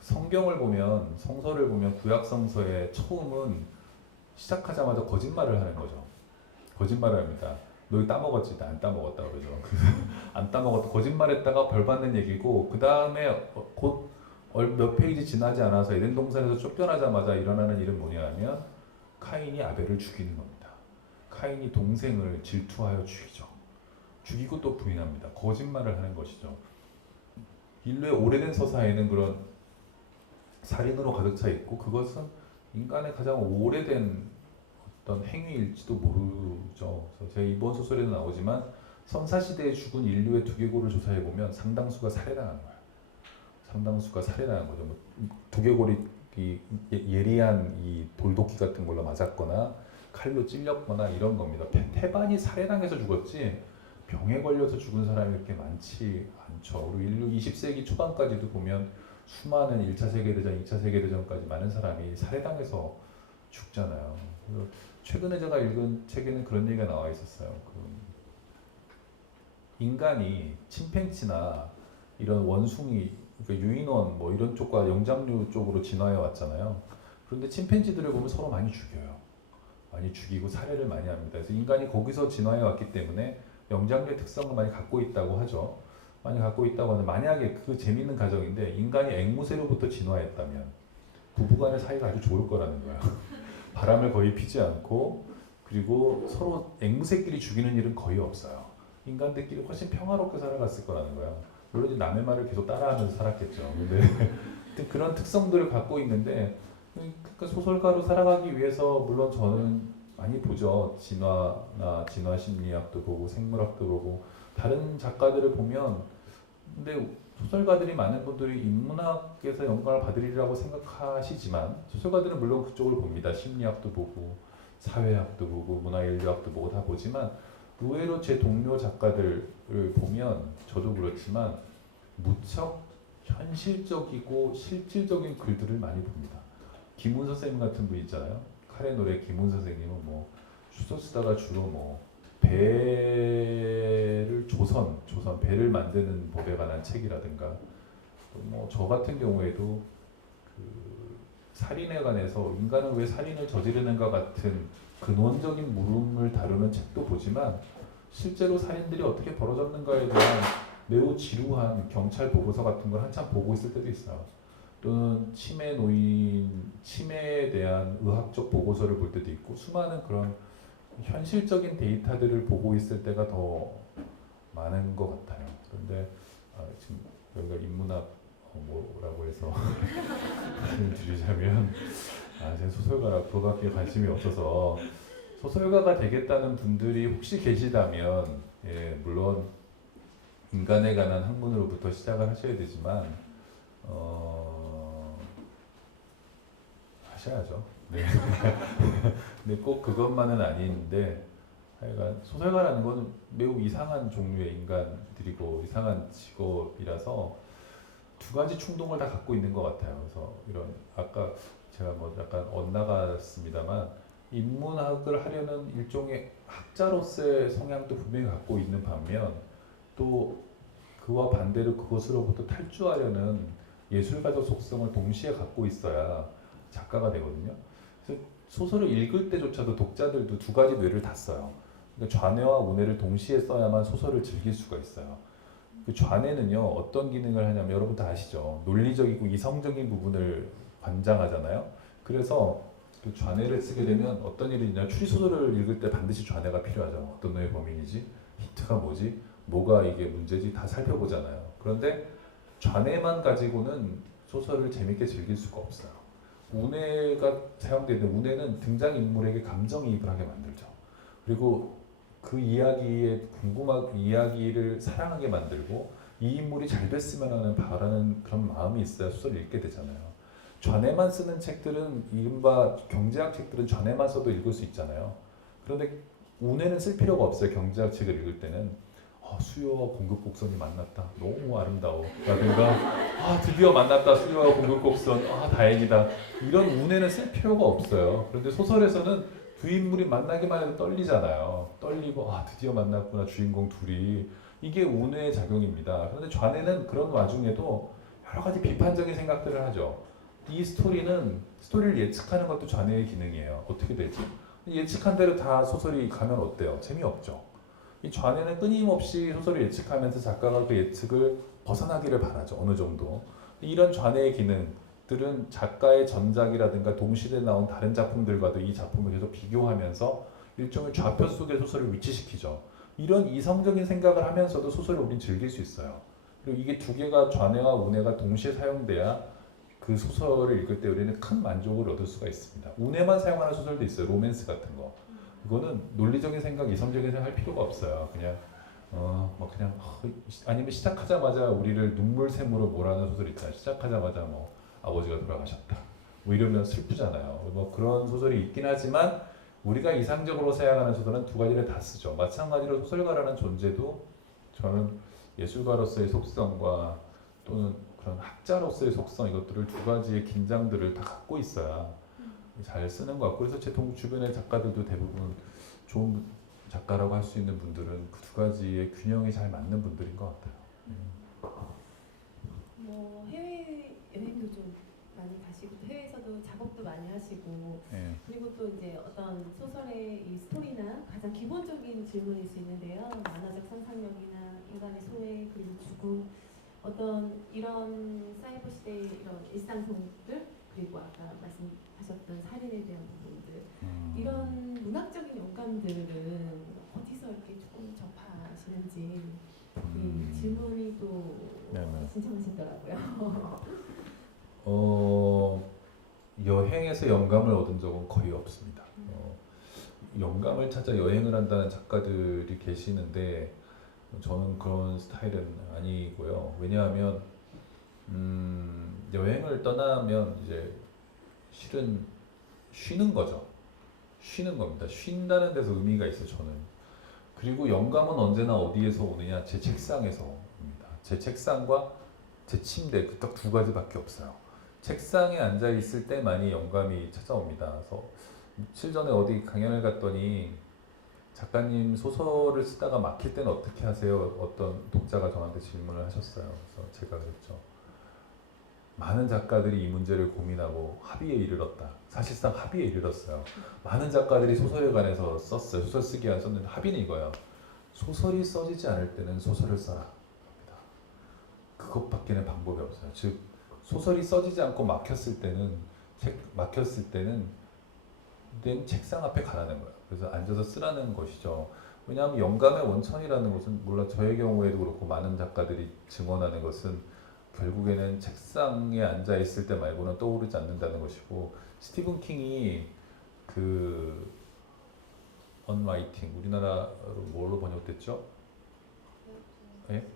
성경을 보면 성서를 보면 구약 성서의 처음은 시작하자마자 거짓말을 하는 거죠. 거짓말을 합니다. 너 따먹었지? 나 안 따먹었다 그러죠. 안 따먹었다. 거짓말했다가 벌 받는 얘기고 그 다음에 곧 몇 페이지 지나지 않아서 에덴 동산에서 쫓겨나자마자 일어나는 일은 뭐냐 하면 카인이 아벨을 죽이는 겁니다. 카인이 동생을 질투하여 죽이죠. 죽이고 또 부인합니다. 거짓말을 하는 것이죠. 인류의 오래된 서사에는 그런 살인으로 가득 차 있고 그것은 인간의 가장 오래된 어떤 행위일지도 모르죠. 그래서 제가 이번 소설에도 나오지만 선사시대에 죽은 인류의 두개골을 조사해 보면 상당수가 살해당한 거예요. 상당수가 살해당한 거죠. 뭐 두개골이 예리한 이 돌도끼 같은 걸로 맞았거나 칼로 찔렸거나 이런 겁니다. 태반이 살해당해서 죽었지 병에 걸려서 죽은 사람이 그렇게 많지 않죠. 그리고 인류 20세기 초반까지도 보면 수많은 1차 세계대전, 2차 세계대전까지 많은 사람이 살해당해서 죽잖아요. 그래서 최근에 제가 읽은 책에는 그런 얘기가 나와 있었어요. 인간이 침팬지나 이런 원숭이, 그러니까 유인원 뭐 이런 쪽과 영장류 쪽으로 진화해 왔잖아요. 그런데 침팬지들을 보면 서로 많이 죽여요. 많이 죽이고 살해를 많이 합니다. 그래서 인간이 거기서 진화해 왔기 때문에 영장류의 특성을 많이 갖고 있다고 하죠. 많이 갖고 있다고 하는데 만약에 그 재미있는 가정인데 인간이 앵무새로부터 진화했다면 부부간의 사이가 아주 좋을 거라는 거야. 바람을 거의 피지 않고 그리고 서로 앵무새끼리 죽이는 일은 거의 없어요. 인간들끼리 훨씬 평화롭게 살아갔을 거라는 거야. 물론 이제 남의 말을 계속 따라하면서 살았겠죠. 근데 그런 특성들을 갖고 있는데 그러니까 소설가로 살아가기 위해서 물론 저는 많이 보죠. 진화나 진화 심리학도 보고 생물학도 보고 다른 작가들을 보면 근데 소설가들이 많은 분들이 인문학에서 영감을 받으리라고 생각하시지만 소설가들은 물론 그쪽을 봅니다. 심리학도 보고 사회학도 보고 문화인류학도 보고 다 보지만 의외로 제 동료 작가들을 보면 저도 그렇지만 무척 현실적이고 실질적인 글들을 많이 봅니다. 김훈 선생님 같은 분 있잖아요. 칼의 노래 김훈 선생님은 뭐 수소 쓰다가 주로 뭐 배를 배를 만드는 법에 관한 책이라든가 뭐 저 같은 경우에도 그 살인에 관해서 인간은 왜 살인을 저지르는가 같은 근원적인 물음을 다루는 책도 보지만 실제로 살인들이 어떻게 벌어졌는가에 대한 매우 지루한 경찰 보고서 같은 걸 한참 보고 있을 때도 있어요. 또는 치매에 대한 의학적 보고서를 볼 때도 있고 수많은 그런 현실적인 데이터들을 보고 있을 때가 더 많은 것 같아요. 그런데 지금 여기가 인문학 뭐라고 해서 말씀을 드리자면 제가 소설가라 그거밖에 관심이 없어서 소설가가 되겠다는 분들이 혹시 계시다면 물론 인간에 관한 학문으로부터 시작을 하셔야 되지만 하셔야죠. 네. 근데 꼭 그것만은 아닌데 하여간 소설가라는 거는 매우 이상한 종류의 인간들이고 이상한 직업이라서 두 가지 충동을 다 갖고 있는 것 같아요. 그래서 이런 아까 제가 뭐 약간 엇나갔습니다만 인문학을 하려는 일종의 학자로서의 성향도 분명히 갖고 있는 반면 또 그와 반대로 그것으로부터 탈주하려는 예술가적 속성을 동시에 갖고 있어야 작가가 되거든요. 그래서 소설을 읽을 때조차도 독자들도 두 가지 뇌를 다 써요. 그러니까 좌뇌와 우뇌를 동시에 써야만 소설을 즐길 수가 있어요. 그 좌뇌는요 어떤 기능을 하냐면 여러분 다 아시죠? 논리적이고 이성적인 부분을 관장하잖아요. 그래서 그 좌뇌를 쓰게 되면 어떤 일이 있냐, 추리소설을 읽을 때 반드시 좌뇌가 필요하죠. 어떤 뇌의 범인이지? 힌트가 뭐지? 뭐가 이게 문제지? 다 살펴보잖아요. 그런데 좌뇌만 가지고는 소설을 재밌게 즐길 수가 없어요. 우뇌가 사용되는 우뇌는 등장인물에게 감정이입을 하게 만들죠. 그리고 그 이야기에 이야기를 사랑하게 만들고 이 인물이 잘 됐으면 하는 바라는 그런 마음이 있어야 소설을 읽게 되잖아요. 좌뇌만 쓰는 책들은 이른바 경제학 책들은 좌뇌만 써도 읽을 수 있잖아요. 그런데 우뇌는 쓸 필요가 없어요. 경제학 책을 읽을 때는 수요와 공급 곡선이 만났다. 너무 아름다워. 라든가 드디어 만났다. 수요와 공급 곡선. 다행이다. 이런 우뇌는 쓸 필요가 없어요. 그런데 소설에서는 두 인물이 만나기만 해도 떨리잖아요. 떨리고 드디어 만났구나 주인공 둘이. 이게 우뇌의 작용입니다. 그런데 좌뇌는 그런 와중에도 여러 가지 비판적인 생각들을 하죠. 이 스토리를 예측하는 것도 좌뇌의 기능이에요. 어떻게 되지? 예측한 대로 다 소설이 가면 어때요? 재미없죠. 이 좌뇌는 끊임없이 소설을 예측하면서 작가가 그 예측을 벗어나기를 바라죠. 어느 정도. 이런 좌뇌의 기능들은 작가의 전작이라든가 동시대에 나온 다른 작품들과도 이 작품을 계속 비교하면서 일종의 좌표 속의 소설을 위치시키죠. 이런 이성적인 생각을 하면서도 소설을 우린 즐길 수 있어요. 그리고 이게 두 개가 좌뇌와 우뇌가 동시에 사용돼야 그 소설을 읽을 때 우리는 큰 만족을 얻을 수가 있습니다. 우뇌만 사용하는 소설도 있어요. 로맨스 같은 거. 이거는 논리적인 생각, 이성적인 생각 할 필요가 없어요. 그냥 아니면 시작하자마자 우리를 눈물샘으로 몰아넣는 소설 있잖아요. 시작하자마자 아버지가 돌아가셨다. 이러면 슬프잖아요. 그런 소설이 있긴 하지만 우리가 이상적으로 생각하는 소설은 두 가지를 다 쓰죠. 마찬가지로 소설가라는 존재도 저는 예술가로서의 속성과 또는 그런 학자로서의 속성 이것들을 두 가지의 긴장들을 다 갖고 있어야 잘 쓰는 것 같고 그래서 제 주변의 작가들도 대부분 좋은 작가라고 할 수 있는 분들은 그 두 가지의 균형이 잘 맞는 분들인 것 같아요. 해외 여행도 좀 많이 가시고 해외에서도 작업도 많이 하시고 네. 그리고 또 이제 어떤 소설의 이 스토리나 가장 기본적인 질문일 수 있는데요. 만화적 상상력이나 인간의 소외 그리고 죽음 어떤 이런 사이버 시대의 이런 일상성들 그리고 아까 말씀하셨던 살인에 대한 부분들 이런 문학적인 영감들은 어디서 이렇게 조금 접하시는지 이 질문이 또 신청하시더라고요. 여행에서 영감을 얻은 적은 거의 없습니다. 영감을 찾아 여행을 한다는 작가들이 계시는데 저는 그런 스타일은 아니고요. 왜냐하면 여행을 떠나면 이제 실은 쉬는 거죠. 쉬는 겁니다. 쉰다는 데서 의미가 있어요. 저는. 그리고 영감은 언제나 어디에서 오느냐? 제 책상에서 옵니다. 제 책상과 제 침대 그 딱 두 가지밖에 없어요. 책상에 앉아 있을 때만이 영감이 찾아옵니다. 그래서 며칠 전에 어디 강연을 갔더니 작가님 소설을 쓰다가 막힐 때는 어떻게 하세요? 어떤 독자가 저한테 질문을 하셨어요. 그래서 제가 그랬죠. 많은 작가들이 이 문제를 고민하고 합의에 이르렀다. 사실상 합의에 이르렀어요. 많은 작가들이 소설에 관해서 썼어요. 소설 쓰기 위한 썼는데 합의는 이거예요. 소설이 써지지 않을 때는 소설을 써라. 그것밖에는 방법이 없어요. 즉 소설이 써지지 않고 막혔을 때는 내 책상 앞에 가라는 거예요. 그래서 앉아서 쓰라는 것이죠. 왜냐하면 영감의 원천이라는 것은 물론 저의 경우에도 그렇고 많은 작가들이 증언하는 것은 결국에는 책상에 앉아 있을 때 말고는 떠오르지 않는다는 것이고 스티븐 킹이 그 언라이팅 우리나라로 뭘로 번역됐죠? 예?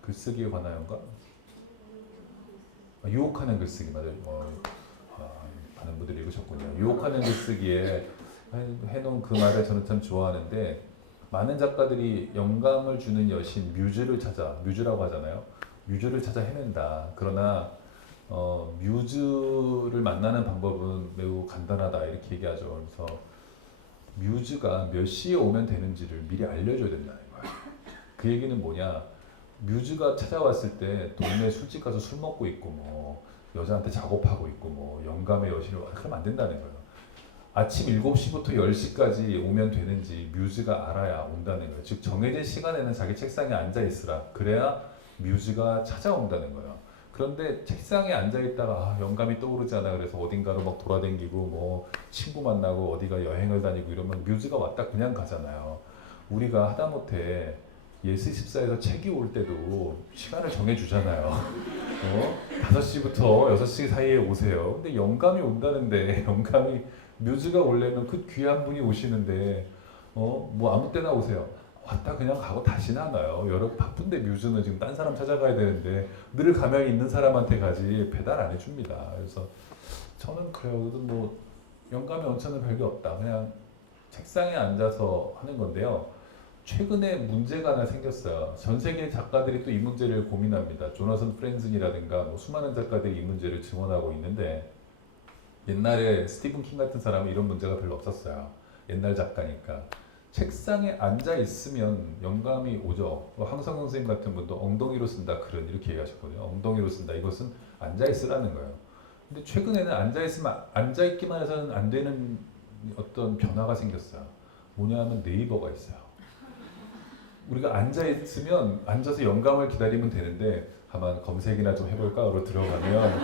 글쓰기에 관하여인가? 유혹하는 글쓰기 맞아요. 많은 분들이 읽으셨군요. 유혹하는 글쓰기에 해놓은 그 말을 저는 참 좋아하는데 많은 작가들이 영감을 주는 여신 뮤즈라고 하잖아요. 뮤즈를 찾아 헤맨다. 그러나 뮤즈를 만나는 방법은 매우 간단하다 이렇게 얘기하죠. 그래서 뮤즈가 몇 시에 오면 되는지를 미리 알려줘야 된다는 거예요. 그 얘기는 뭐냐? 뮤즈가 찾아왔을 때 동네 술집 가서 술 먹고 있고 뭐 여자한테 작업하고 있고 뭐 영감의 여신을 그러면 안 된다는 거예요. 아침 7시부터 10시까지 오면 되는지 뮤즈가 알아야 온다는 거예요. 즉 정해진 시간에는 자기 책상에 앉아 있으라. 그래야 뮤즈가 찾아온다는 거예요. 그런데 책상에 앉아 있다가 영감이 떠오르잖아. 그래서 어딘가로 막 돌아다니고 뭐 친구 만나고 어디가 여행을 다니고 이러면 뮤즈가 왔다 그냥 가잖아요. 우리가 하다못해 예스24에서 책이 올 때도 시간을 정해주잖아요. 5시부터 6시 사이에 오세요. 근데 영감이 온다는데 영감이 뮤즈가 오려면 그 귀한 분이 오시는데 뭐 아무 때나 오세요. 왔다 그냥 가고 다시는 안 와요. 여러 바쁜데 뮤즈는 지금 딴 사람 찾아가야 되는데 늘 가면이 있는 사람한테 가지 배달 안 해줍니다. 그래서 저는 그래요. 뭐 영감의 원천은 별게 없다. 그냥 책상에 앉아서 하는 건데요. 최근에 문제가 하나 생겼어요. 전 세계 작가들이 또 이 문제를 고민합니다. 조나선 프렌슨이라든가 뭐 수많은 작가들이 이 문제를 증언하고 있는데 옛날에 스티븐 킹 같은 사람은 이런 문제가 별로 없었어요. 옛날 작가니까. 책상에 앉아 있으면 영감이 오죠. 황성영 선생님 같은 분도 엉덩이로 쓴다 글은 이렇게 얘기하셨거든요. 엉덩이로 쓴다. 이것은 앉아 있으라는 거예요. 근데 최근에는 앉아 있기만 해서는 안 되는 어떤 변화가 생겼어요. 뭐냐면 네이버가 있어요. 우리가 앉아 있으면 앉아서 영감을 기다리면 되는데 가만 검색이나 좀 해볼까로 들어가면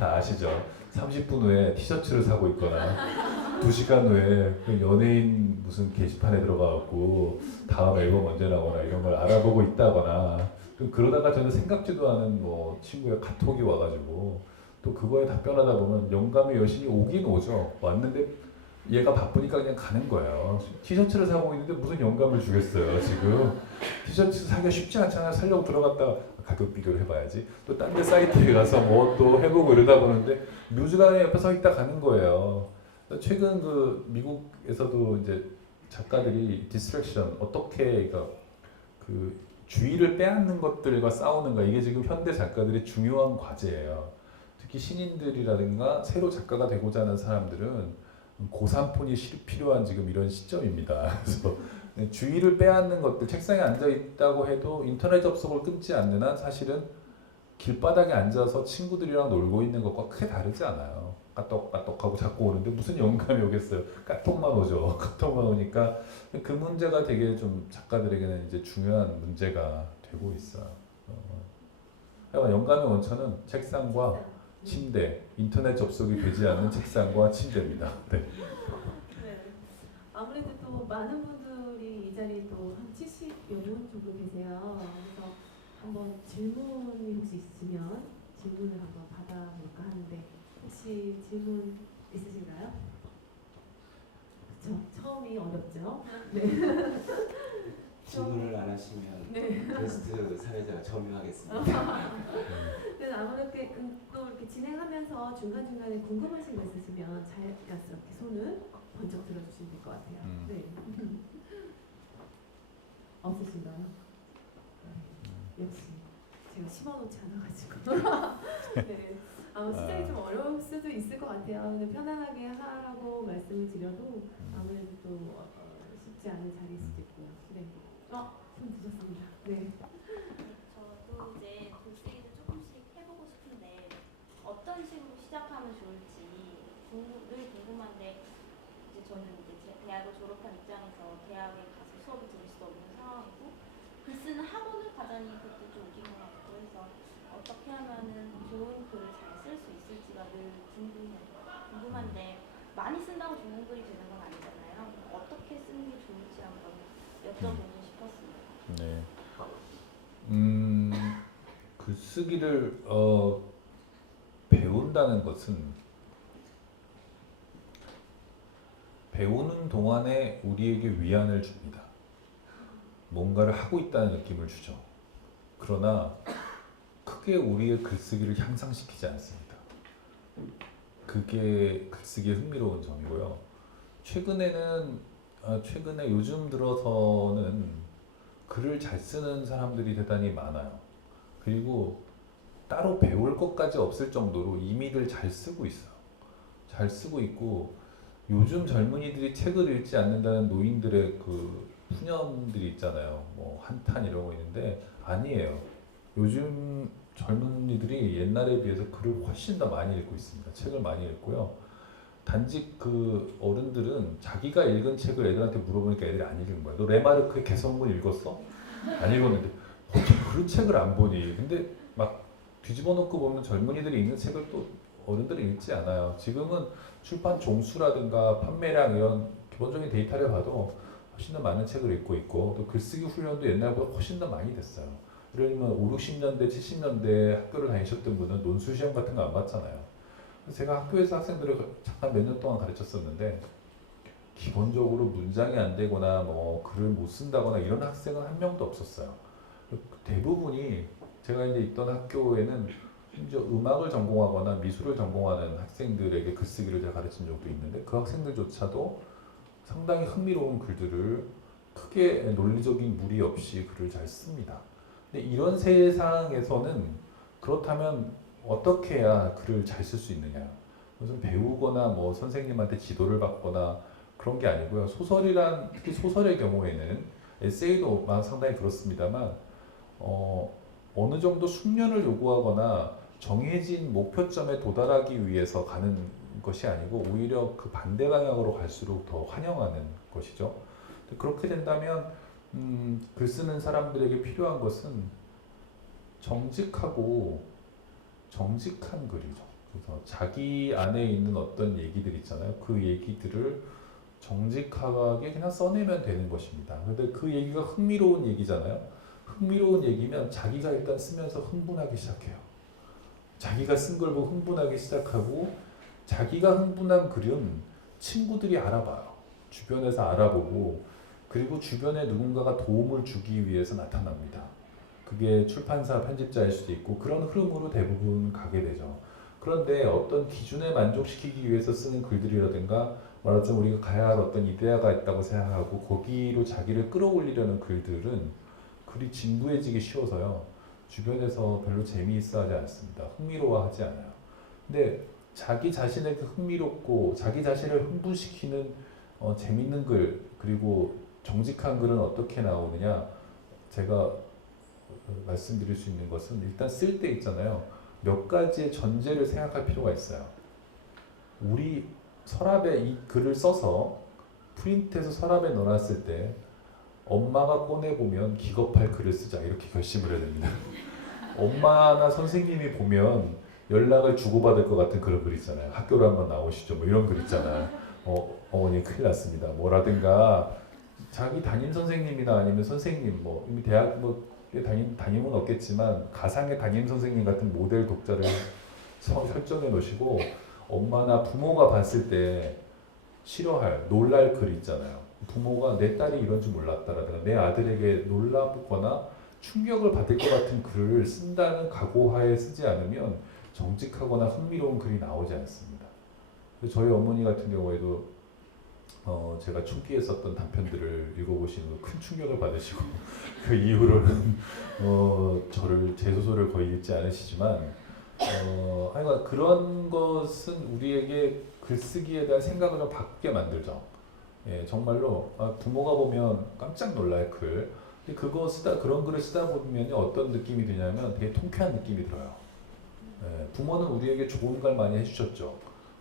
다 아시죠? 30분 후에 티셔츠를 사고 있거나 2시간 후에 그 연예인 무슨 게시판에 들어가갖고 다음 앨범 언제 나오나 이런 걸 알아보고 있다거나 그러다가 저는 생각지도 않은 뭐 친구의 카톡이 와가지고 또 그거에 답변하다 보면 영감의 여신이 오긴 오죠. 왔는데 얘가 바쁘니까 그냥 가는 거예요. 티셔츠를 사고 있는데 무슨 영감을 주겠어요. 지금 티셔츠 사기가 쉽지 않잖아요. 살려고 들어갔다가 가격 비교를 해봐야지. 또 딴 데 사이트에 가서 뭐 또 해보고 이러다 보는데 뮤즈가 옆에 서 있다 가는 거예요. 최근 그 미국에서도 이제 작가들이 디스트랙션 어떻게 그러니까 그 주의를 빼앗는 것들과 싸우는가 이게 지금 현대 작가들의 중요한 과제예요. 특히 신인들이라든가 새로 작가가 되고자 하는 사람들은 고산폰이 필요한 지금 이런 시점입니다. 그래서 주의를 빼앗는 것들, 책상에 앉아 있다고 해도 인터넷 접속을 끊지 않는 한 사실은 길바닥에 앉아서 친구들이랑 놀고 있는 것과 크게 다르지 않아요. 까똑까똑하고 자꾸 오는데 무슨 영감이 오겠어요. 까똑만 오죠. 까똑만 오니까 그 문제가 되게 좀 작가들에게는 이제 중요한 문제가 되고 있어요. 하여간 영감의 원천은 책상과 침대, 인터넷 접속이 되지 않는 책상과 침대입니다. 네. 네. 아무래도 또 많은 분들이 이 자리에 또 한 70여 분 정도 계세요. 그래서 한번 질문이 혹시 있으면 질문을 한번 받아볼까 하는데 혹시 질문 있으신가요? 그렇죠. 처음이 어렵죠. 네. 질문을 안 하시면 네. 게스트 사회자가 점유하겠습니다. 그래서 아무래도 또 이렇게 진행하면서 중간중간에 궁금하신 거 있으시면 자연스럽게 손을 번쩍 들어주시면 될 것 같아요. 네. 없으신가요? 역시 제가 심어놓지 않아가지고. 네. 시작이 좀 어려울 수도 있을 것 같아요. 근데 편안하게 하라고 말씀을 드려도 아무래도 또 쉽지 않은 자리일 수도 있고. 네. 손 드셨습니다. 네. 저도 이제 글쓰기를 조금씩 해보고 싶은데 어떤 식으로 시작하면 좋을지 늘 궁금한데 이제 저는 이제 대학을 졸업한 입장에서 대학에 가서 수업을 들을 수도 없는 상황이고 글 쓰는 학원을 가자니 그것도 좀 웃긴 것 같고 해서 어떻게 하면은 좋은 글을 잘 쓸 수 있을지가 늘 궁금한데 많이 쓴다고 좋은 글이 되는 건 아니잖아요. 어떻게 쓰는 게 좋을지 한번 여쭤보고 싶었습니다. 네. 글쓰기를 배운다는 것은 배우는 동안에 우리에게 위안을 줍니다. 뭔가를 하고 있다는 느낌을 주죠. 그러나 크게 우리의 글쓰기를 향상시키지 않습니다. 그게 글쓰기의 흥미로운 점이고요. 최근에 요즘 들어서는 글을 잘 쓰는 사람들이 대단히 많아요. 그리고 따로 배울 것까지 없을 정도로 이미를 잘 쓰고 있어요. 잘 쓰고 있고 요즘 젊은이들이 책을 읽지 않는다는 노인들의 그 푸념들이 있잖아요. 뭐 한탄 이런 거 있는데 아니에요. 요즘 젊은이들이 옛날에 비해서 글을 훨씬 더 많이 읽고 있습니다. 책을 많이 읽고요. 단지 그 어른들은 자기가 읽은 책을 애들한테 물어보니까 애들이 안 읽은 거야. 너 레마르크의 개성문 읽었어? 안 읽었는데 어떻게 그런 책을 안 보니? 근데 막 뒤집어 놓고 보면 젊은이들이 읽는 책을 또 어른들이 읽지 않아요. 지금은 출판 종수라든가 판매량 이런 기본적인 데이터를 봐도 훨씬 더 많은 책을 읽고 있고 또 글쓰기 훈련도 옛날보다 훨씬 더 많이 됐어요. 예를 들면 5, 60년대, 70년대 학교를 다니셨던 분은 논술시험 같은 거 안 봤잖아요. 그래서 제가 학교에서 학생들을 잠깐 몇 년 동안 가르쳤었는데 기본적으로 문장이 안 되거나 뭐 글을 못 쓴다거나 이런 학생은 한 명도 없었어요. 대부분이 제가 이제 있던 학교에는 심지어 음악을 전공하거나 미술을 전공하는 학생들에게 글쓰기를 제가 가르친 적도 있는데 그 학생들조차도 상당히 흥미로운 글들을 크게 논리적인 무리 없이 글을 잘 씁니다. 근데 이런 세상에서는 그렇다면 어떻게 해야 글을 잘 쓸 수 있느냐? 무슨 배우거나 뭐 선생님한테 지도를 받거나 그런 게 아니고요. 소설이란 특히 소설의 경우에는 에세이도 상당히 그렇습니다만 어느 정도 숙련을 요구하거나 정해진 목표점에 도달하기 위해서 가는 것이 아니고 오히려 그 반대 방향으로 갈수록 더 환영하는 것이죠. 그렇게 된다면 글 쓰는 사람들에게 필요한 것은 정직하고 정직한 글이죠. 그래서 자기 안에 있는 어떤 얘기들 있잖아요. 그 얘기들을 정직하게 그냥 써내면 되는 것입니다. 근데 그 얘기가 흥미로운 얘기잖아요. 흥미로운 얘기면 자기가 일단 쓰면서 흥분하기 시작해요. 자기가 쓴 걸 보고 흥분하기 시작하고 자기가 흥분한 글은 친구들이 알아봐요. 주변에서 알아보고 그리고 주변에 누군가가 도움을 주기 위해서 나타납니다. 그게 출판사 편집자일 수도 있고 그런 흐름으로 대부분 가게 되죠. 그런데 어떤 기준에 만족시키기 위해서 쓰는 글들이라든가 말하자면 우리가 가야 할 어떤 이데아가 있다고 생각하고 거기로 자기를 끌어올리려는 글들은 글이 진부해지기 쉬워서요. 주변에서 별로 재미있어 하지 않습니다. 흥미로워하지 않아요. 근데 자기 자신에게 흥미롭고 자기 자신을 흥분시키는 재밌는 글 그리고 정직한 글은 어떻게 나오느냐 제가 말씀드릴 수 있는 것은 일단 쓸 때 있잖아요. 몇 가지의 전제를 생각할 필요가 있어요. 우리 서랍에 이 글을 써서 프린트해서 서랍에 넣어놨을 때 엄마가 꺼내보면 기겁할 글을 쓰자 이렇게 결심을 해야 됩니다. 엄마나 선생님이 보면 연락을 주고받을 것 같은 그런 글 있잖아요. 학교로 한번 나오시죠. 뭐 이런 글 있잖아요. 어머니 큰일 났습니다. 뭐라든가 자기 담임 선생님이나 아니면 선생님 뭐 이미 대학 뭐 담임은 없겠지만 가상의 담임 선생님 같은 모델 독자를 설정해 놓으시고 엄마나 부모가 봤을 때 싫어할 놀랄 글 있잖아요. 부모가 내 딸이 이런 줄 몰랐다라든가 내 아들에게 놀라거나 충격을 받을 것 같은 글을 쓴다는 각오하에 쓰지 않으면 정직하거나 흥미로운 글이 나오지 않습니다. 저희 어머니 같은 경우에도 제가 초기에 썼던 단편들을 읽어보시는 큰 충격을 받으시고 그 이후로는 저를 제 소설을 거의 읽지 않으시지만 하여간 그런 것은 우리에게 글쓰기에 대한 생각을 좀 바꾸게 만들죠. 예, 정말로 부모가 보면 깜짝 놀랄 글. 근데 그런 글을 쓰다 보면 어떤 느낌이 드냐면 되게 통쾌한 느낌이 들어요. 예, 부모는 우리에게 좋은 걸 많이 해주셨죠.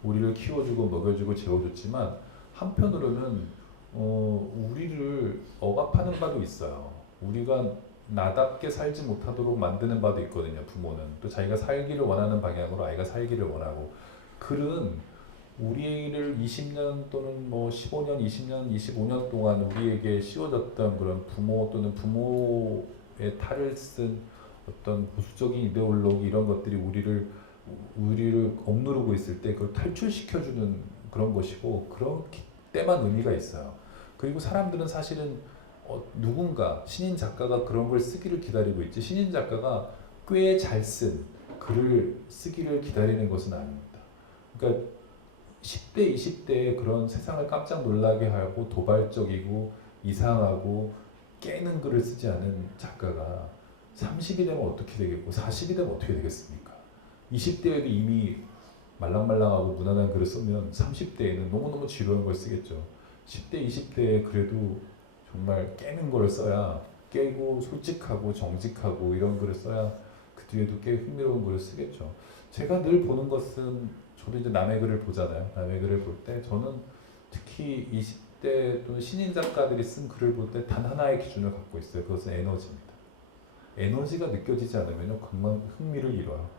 우리를 키워주고 먹여주고 재워줬지만 한편으로는 우리를 억압하는 바도 있어요. 우리가 나답게 살지 못하도록 만드는 바도 있거든요. 부모는 또 자기가 살기를 원하는 방향으로 아이가 살기를 원하고 글은 우리를 20년 또는 뭐 15년, 20년, 25년 동안 우리에게 씌워졌던 그런 부모 또는 부모의 탈을 쓴 어떤 보수적인 이데올로기 이런 것들이 우리를 억누르고 있을 때 그걸 탈출시켜주는 그런 것이고 그런 때만 의미가 있어요. 그리고 사람들은 사실은 누군가 신인 작가가 그런 걸 쓰기를 기다리고 있지 신인 작가가 꽤 잘 쓴 글을 쓰기를 기다리는 것은 아닙니다. 그러니까 10대, 20대에 그런 세상을 깜짝 놀라게 하고 도발적이고 이상하고 깨는 글을 쓰지 않은 작가가 30이 되면 어떻게 되겠고 40이 되면 어떻게 되겠습니까? 20대에도 이미 말랑말랑하고 무난한 글을 쓰면 30대에는 너무너무 지루한 걸 쓰겠죠. 10대, 20대에 그래도 정말 깨는 걸 써야, 깨고 솔직하고 정직하고 이런 글을 써야 그 뒤에도 꽤 흥미로운 글을 쓰겠죠. 제가 늘 보는 것은, 저도 이제 남의 글을 보잖아요. 남의 글을 볼 때 저는 특히 20대 또는 신인 작가들이 쓴 글을 볼 때 단 하나의 기준을 갖고 있어요. 그것은 에너지입니다. 에너지가 느껴지지 않으면 금방 흥미를 잃어요.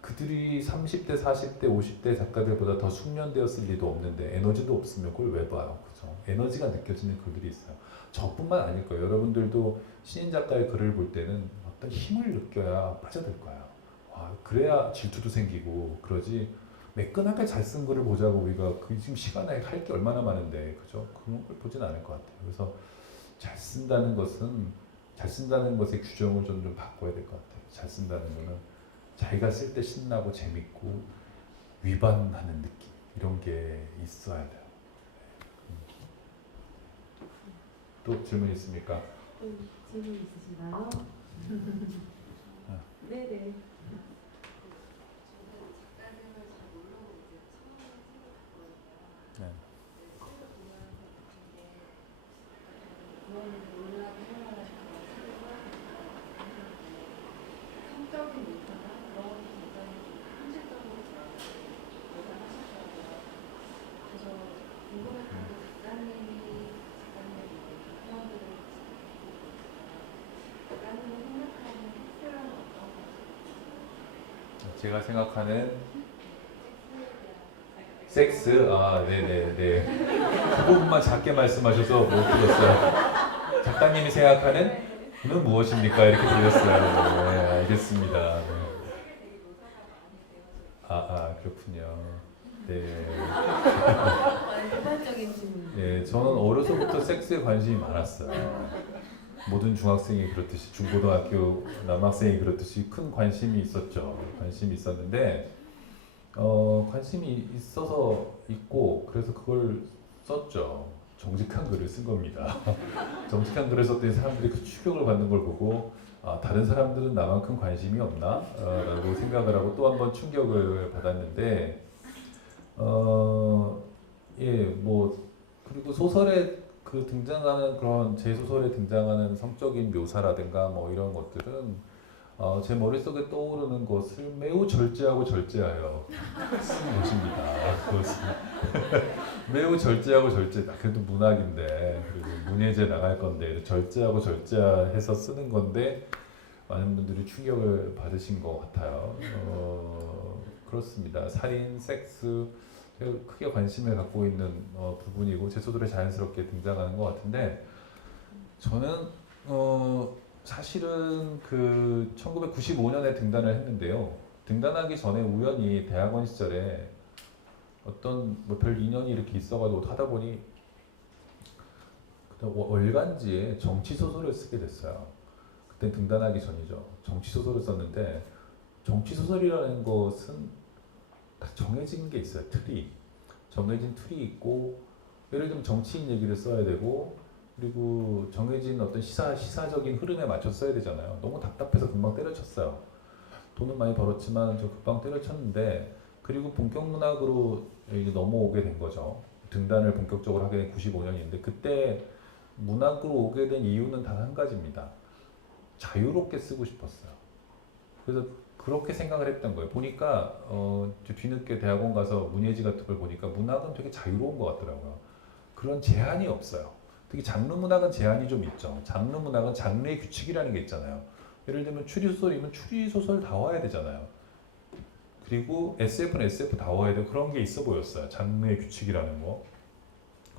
그들이 30대, 40대, 50대 작가들보다 더 숙련되었을 리도 없는데 에너지도 없으면 그걸 왜 봐요? 그죠? 에너지가 느껴지는 글들이 있어요. 저뿐만 아닐 거예요. 여러분들도 신인 작가의 글을 볼 때는 어떤 힘을 느껴야 빠져들 거예요. 와, 그래야 질투도 생기고 그러지. 매끈하게 잘 쓴 글을 보자고 우리가 그 지금 시간에 할 게 얼마나 많은데, 그죠? 그런 걸 보진 않을 것 같아요. 그래서 잘 쓴다는 것의 규정을 좀 바꿔야 될 것 같아요. 잘 쓴다는 거는 자기가 쓸 때 신나고 재밌고 위반하는 느낌, 이런 게 있어야 돼요. 또 질문 있습니까? 질문 있으신가요? 네네. 네. 제가 생각하는 섹스, 아, 네네네. 그 부분만 작게 말씀하셔서 못 들었어요. 작가님이 생각하는 무엇입니까? 이렇게 들렸어요. 네, 알겠습니다. 네. 그렇군요. 네. 일반적인 질문. 네, 저는 어려서부터 섹스에 관심이 많았어요. 모든 중학생이 그렇듯이, 중고등학교 남학생이 그렇듯이 큰 관심이 있었죠. 관심이 있었는데 관심이 있어서 있고, 그래서 그걸 썼죠. 정직한 글을 쓴 겁니다. 정직한 글을 썼더니 사람들이 그 충격을 받는 걸 보고, 다른 사람들은 나만큼 관심이 없나? 라고 생각을 하고 또 한 번 충격을 받았는데, 예, 뭐, 그리고 소설에 그 등장하는, 그런 제 소설에 등장하는 성적인 묘사라든가 뭐 이런 것들은 제 머릿속에 떠오르는 것을 매우 절제하고 절제하여 쓴 것입니다. 그것은 매우 절제하고 그래도 문학인데, 그리고 문예제 나갈 건데 절제하고 절제해서 쓰는 건데 많은 분들이 충격을 받으신 것 같아요. 그렇습니다. 살인, 섹스, 제가 크게 관심을 갖고 있는 부분이고 제 소설에 자연스럽게 등장하는 것 같은데, 저는 사실은 그 1995년에 등단을 했는데요. 등단하기 전에 우연히 대학원 시절에 어떤 뭐 별 인연이 이렇게 있어가지고 하다 보니 월간지에 정치 소설을 쓰게 됐어요. 그때 등단하기 전이죠. 정치 소설을 썼는데, 정치 소설이라는 것은 다 정해진 게 있어요. 정해진 틀이 있고, 예를 들면 정치인 얘기를 써야 되고, 그리고 정해진 어떤 시사적인 흐름에 맞춰 써야 되잖아요. 너무 답답해서 금방 때려쳤어요. 돈은 많이 벌었지만 저 금방 때려쳤는데, 그리고 본격 문학으로 넘어오게 된 거죠. 등단을 본격적으로 하게 된 95년인데, 그때 문학으로 오게 된 이유는 단 한 가지입니다. 자유롭게 쓰고 싶었어요. 그래서 그렇게 생각을 했던 거예요. 보니까 뒤늦게 대학원 가서 문예지 같은 걸 보니까 문학은 되게 자유로운 것 같더라고요. 그런 제한이 없어요. 특히 장르 문학은 제한이 좀 있죠. 장르 문학은 장르의 규칙이라는 게 있잖아요. 예를 들면 추리소설이면 추리소설다워야 되잖아요. 그리고 SF는 SF다워야 되고, 그런 게 있어 보였어요. 장르의 규칙이라는 거.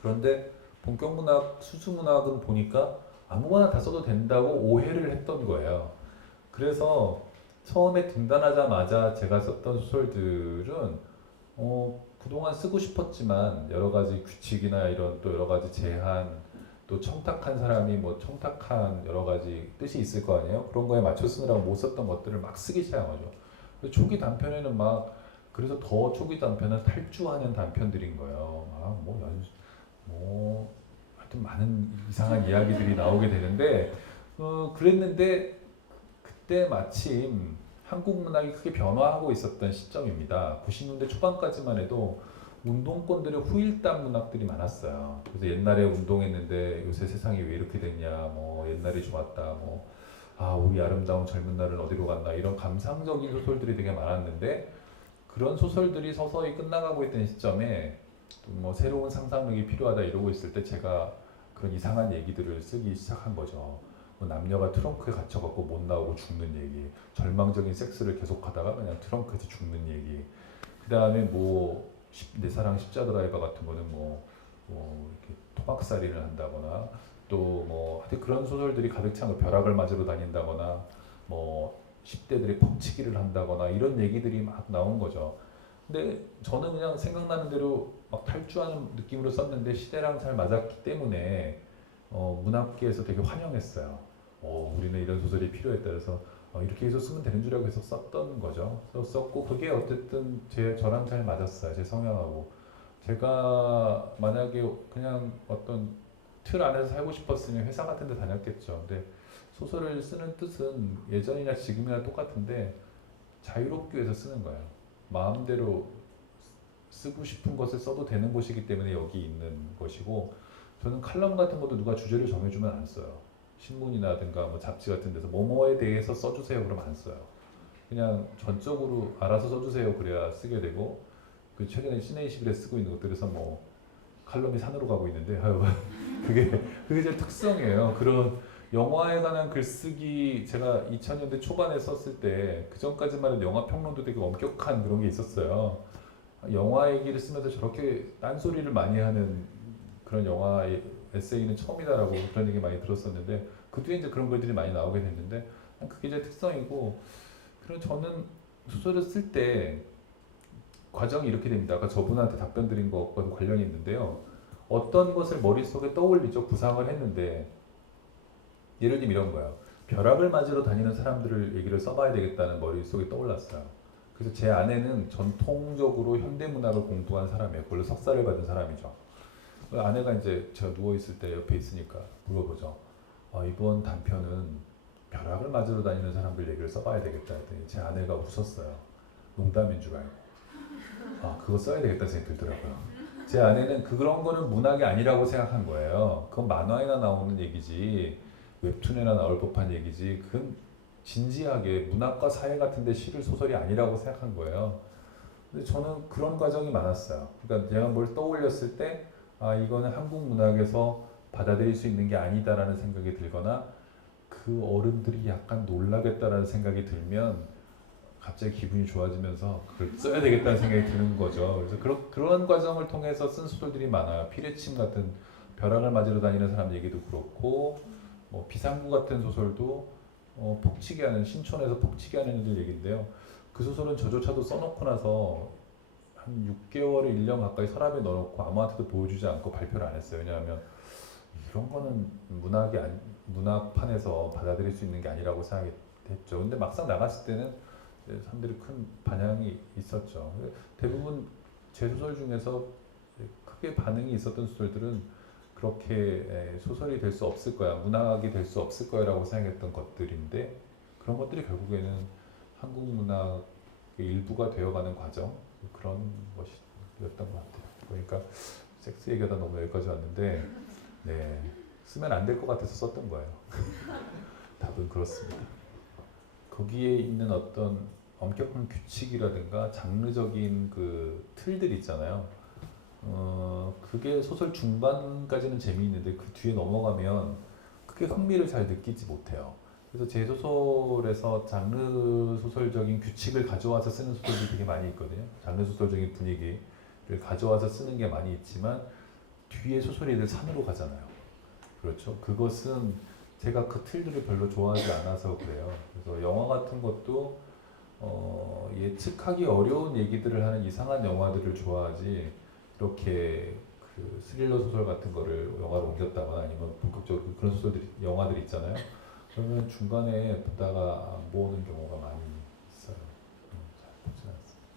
그런데 본격 문학, 수수 문학은 보니까 아무거나 다 써도 된다고 오해를 했던 거예요. 그래서 처음에 등단하자마자 제가 썼던 소설들은 그동안 쓰고 싶었지만 여러 가지 규칙이나 이런 또 여러 가지 제한, 또 청탁한 사람이 뭐 청탁한 여러 가지 뜻이 있을 거 아니에요. 그런 거에 맞춰 쓰느라고 못 썼던 것들을 막 쓰기 시작한 거죠. 초기 단편에는 막, 그래서 더 초기 단편은 탈주하는 단편들인 거예요. 하여튼 많은 이상한 이야기들이 나오게 되는데, 그랬는데 그때 마침 한국 문학이 크게 변화하고 있었던 시점입니다. 90년대 초반까지만 해도 운동권들의 후일담 문학들이 많았어요. 그래서 옛날에 운동했는데 요새 세상이 왜 이렇게 됐냐, 뭐 옛날이 좋았다, 뭐 우리 아름다운 젊은 날은 어디로 갔나, 이런 감상적인 소설들이 되게 많았는데, 그런 소설들이 서서히 끝나가고 있던 시점에 뭐 새로운 상상력이 필요하다 이러고 있을 때 제가 그런 이상한 얘기들을 쓰기 시작한 거죠. 뭐 남녀가 트렁크에 갇혀갖고 못 나오고 죽는 얘기, 절망적인 섹스를 계속하다가 그냥 트렁크에서 죽는 얘기, 그 다음에 뭐 내 사랑 십자드라이버 같은 거는 뭐 이렇게 토막살이를 한다거나, 또 뭐 하여튼 그런 소설들이 가득 찬 거, 벼락을 맞으러 다닌다거나, 뭐 10대들이 퍽치기를 한다거나, 이런 얘기들이 막 나온 거죠. 근데 저는 그냥 생각나는 대로 막 탈주하는 느낌으로 썼는데 시대랑 잘 맞았기 때문에 문학계에서 되게 환영했어요. 우리는 이런 소설이 필요했다 그래서 이렇게 해서 쓰면 되는 줄 알고 해서 썼던 거죠. 썼고 그게 어쨌든 저랑 잘 맞았어요. 제 성향하고. 제가 만약에 그냥 어떤 틀 안에서 살고 싶었으면 회사 같은 데 다녔겠죠. 근데 소설을 쓰는 뜻은 예전이나 지금이나 똑같은데 자유롭기 위해서 쓰는 거예요. 마음대로 쓰고 싶은 것을 써도 되는 곳이기 때문에 여기 있는 것이고, 저는 칼럼 같은 것도 누가 주제를 정해주면 안 써요. 신문이라든가 뭐 잡지 같은 데서 뭐뭐에 대해서 써주세요 그러면 안 써요. 그냥 전적으로 알아서 써주세요 그래야 쓰게 되고, 그 최근에 시네21에 쓰고 있는 것들에서 뭐 칼럼이 산으로 가고 있는데 그게 제 특성이에요. 그런 영화에 관한 글쓰기, 제가 2000년대 초반에 썼을 때 그 전까지만 해도 영화 평론도 되게 엄격한 그런 게 있었어요. 영화 얘기를 쓰면서 저렇게 딴소리를 많이 하는 그런 영화 에세이는 처음이다라고 그런 얘기 많이 들었었는데, 그 뒤에 이제 그런 글들이 많이 나오게 됐는데 그게 제 특성이고, 그리고 저는 소설을 쓸 때 과정이 이렇게 됩니다. 아까 저분한테 답변 드린 것과 관련이 있는데요. 어떤 것을 머릿속에 떠올리죠. 구상을 했는데, 예를 들면 이런 거예요. 벼락을 맞으러 다니는 사람들을 얘기를 써봐야 되겠다는 머릿속에 떠올랐어요. 그래서 제 아내는 전통적으로 현대문학을 공부한 사람이에요. 그걸로 석사를 받은 사람이죠. 아내가 이제 제가 누워있을 때 옆에 있으니까 물어보죠. 이번 단편은 벼락을 맞으러 다니는 사람들 얘기를 써봐야 되겠다 했더니 제 아내가 웃었어요. 농담인 줄 알고. 그거 써야 되겠다 생각이 들더라고요. 제 아내는 그런 거는 문학이 아니라고 생각한 거예요. 그건 만화에나 나오는 얘기지, 웹툰에나 나올 법한 얘기지, 그건 진지하게 문학과 사회 같은데 실을 소설이 아니라고 생각한 거예요. 근데 저는 그런 과정이 많았어요. 그러니까 제가 뭘 떠올렸을 때 이거는 한국 문학에서 받아들일 수 있는 게 아니다라는 생각이 들거나, 그 어른들이 약간 놀라겠다라는 생각이 들면 갑자기 기분이 좋아지면서 그걸 써야 되겠다는 생각이 드는 거죠. 그래서 그런 과정을 통해서 쓴 소설들이 많아요. 피레침 같은 벼락을 맞으러 다니는 사람 얘기도 그렇고, 뭐 비상구 같은 소설도 폭치기 하는, 신촌에서 폭치기 하는 애들 얘기인데요. 그 소설은 저조차도 써놓고 나서 한 6개월, 1년 가까이 서랍에 넣어놓고 아무한테도 보여주지 않고 발표를 안 했어요. 왜냐하면 이런 거는 문학판에서 받아들일 수 있는 게 아니라고 생각했죠. 근데 막상 나갔을 때는 사람들이 큰 반향이 있었죠. 대부분 제 소설 중에서 크게 반응이 있었던 소설들은 그렇게 소설이 될 수 없을 거야, 문학이 될 수 없을 거야 라고 생각했던 것들인데, 그런 것들이 결국에는 한국 문학의 일부가 되어가는 과정, 그런 것이었던 것 같아요. 그러니까 섹스 얘기하다 너무 여기까지 왔는데, 쓰면 안 될 것 같아서 썼던 거예요. 답은 그렇습니다. 거기에 있는 어떤 엄격한 규칙이라든가 장르적인 그 틀들 있잖아요. 그게 소설 중반까지는 재미있는데 그 뒤에 넘어가면 크게 흥미를 잘 느끼지 못해요. 그래서 제 소설에서 장르 소설적인 규칙을 가져와서 쓰는 소설들이 되게 많이 있거든요. 장르 소설적인 분위기를 가져와서 쓰는 게 많이 있지만 뒤에 소설이 늘 산으로 가잖아요. 그렇죠. 그것은 제가 그 틀들을 별로 좋아하지 않아서 그래요. 그래서 영화 같은 것도 예측하기 어려운 얘기들을 하는 이상한 영화들을 좋아하지, 이렇게 그 스릴러 소설 같은 거를 영화로 옮겼다거나 아니면 본격적으로 그런 소설들이, 영화들 있잖아요. 그러면 중간에 보다가 안 보는 경우가 많이 있어요. 잘 보진 않습니다.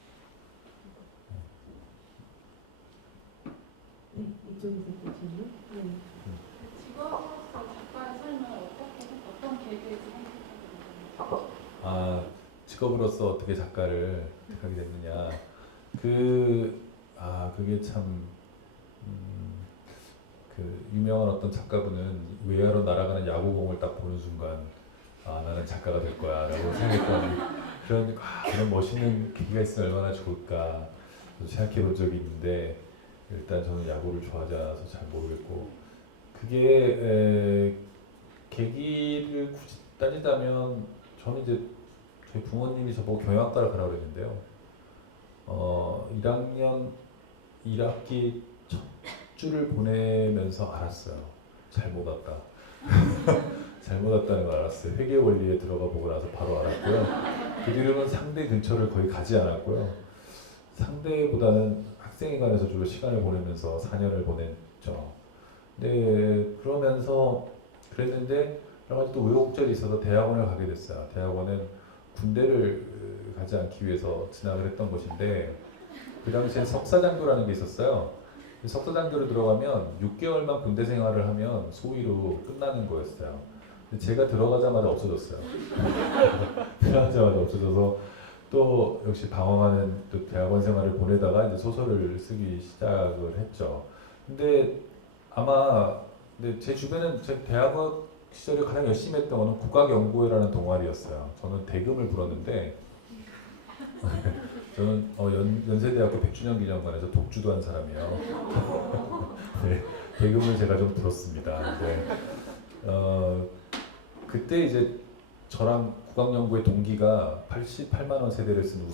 네, 이쪽에서 보시면. 네. 직업으로서 작가의 삶을 어떤 계기에서 선택하게 되셨나요? 직업으로서 어떻게 작가를 택하게 됐느냐. 그게 참 그 유명한 어떤 작가분은 외야로 날아가는 야구공을 딱 보는 순간 나는 작가가 될 거야라고 생각했던 그런 멋있는 계기가 있으면 얼마나 좋을까 생각해 본 적이 있는데 일단 저는 야구를 좋아하지 않아서 잘 모르겠고 그게 계기를 굳이 따지자면 저는 이제 저희 부모님이 저보고 경영학과를 가라고 그랬는데요. 1학년 1학기 첫 주를 보내면서 알았어요. 잘못 왔다. 잘못 왔다는 걸 알았어요. 회계 원리에 들어가 보고 나서 바로 알았고요. 그 뒤로는 상대 근처를 거의 가지 않았고요. 상대보다는 학생회관에서 주로 시간을 보내면서 4년을 보냈죠. 네, 그러면서 그랬는데 여러 가지 또 우여곡절이 있어서 대학원을 가게 됐어요. 대학원은 군대를 가지 않기 위해서 진학을 했던 것인데 그 당시에 석사장교라는 게 있었어요. 석사장교로 들어가면 6개월만 군대 생활을 하면 소위로 끝나는 거였어요. 근데 제가 들어가자마자 없어졌어요. 들어가자마자 없어져서 또 역시 방황하는 또 대학원 생활을 보내다가 이제 소설을 쓰기 시작을 했죠. 근데 아마 제 주변은 제 대학원 시절에 가장 열심히 했던 거는 국악연구회라는 동아리였어요. 저는 대금을 불었는데 저는 연세대학교 100주년 기념관에서 독주도 한 사람이에요. 네, 대금을 제가 좀 불었습니다. 네. 그때 이제 저랑 국악연구회 동기가 88만 원 세대를 쓴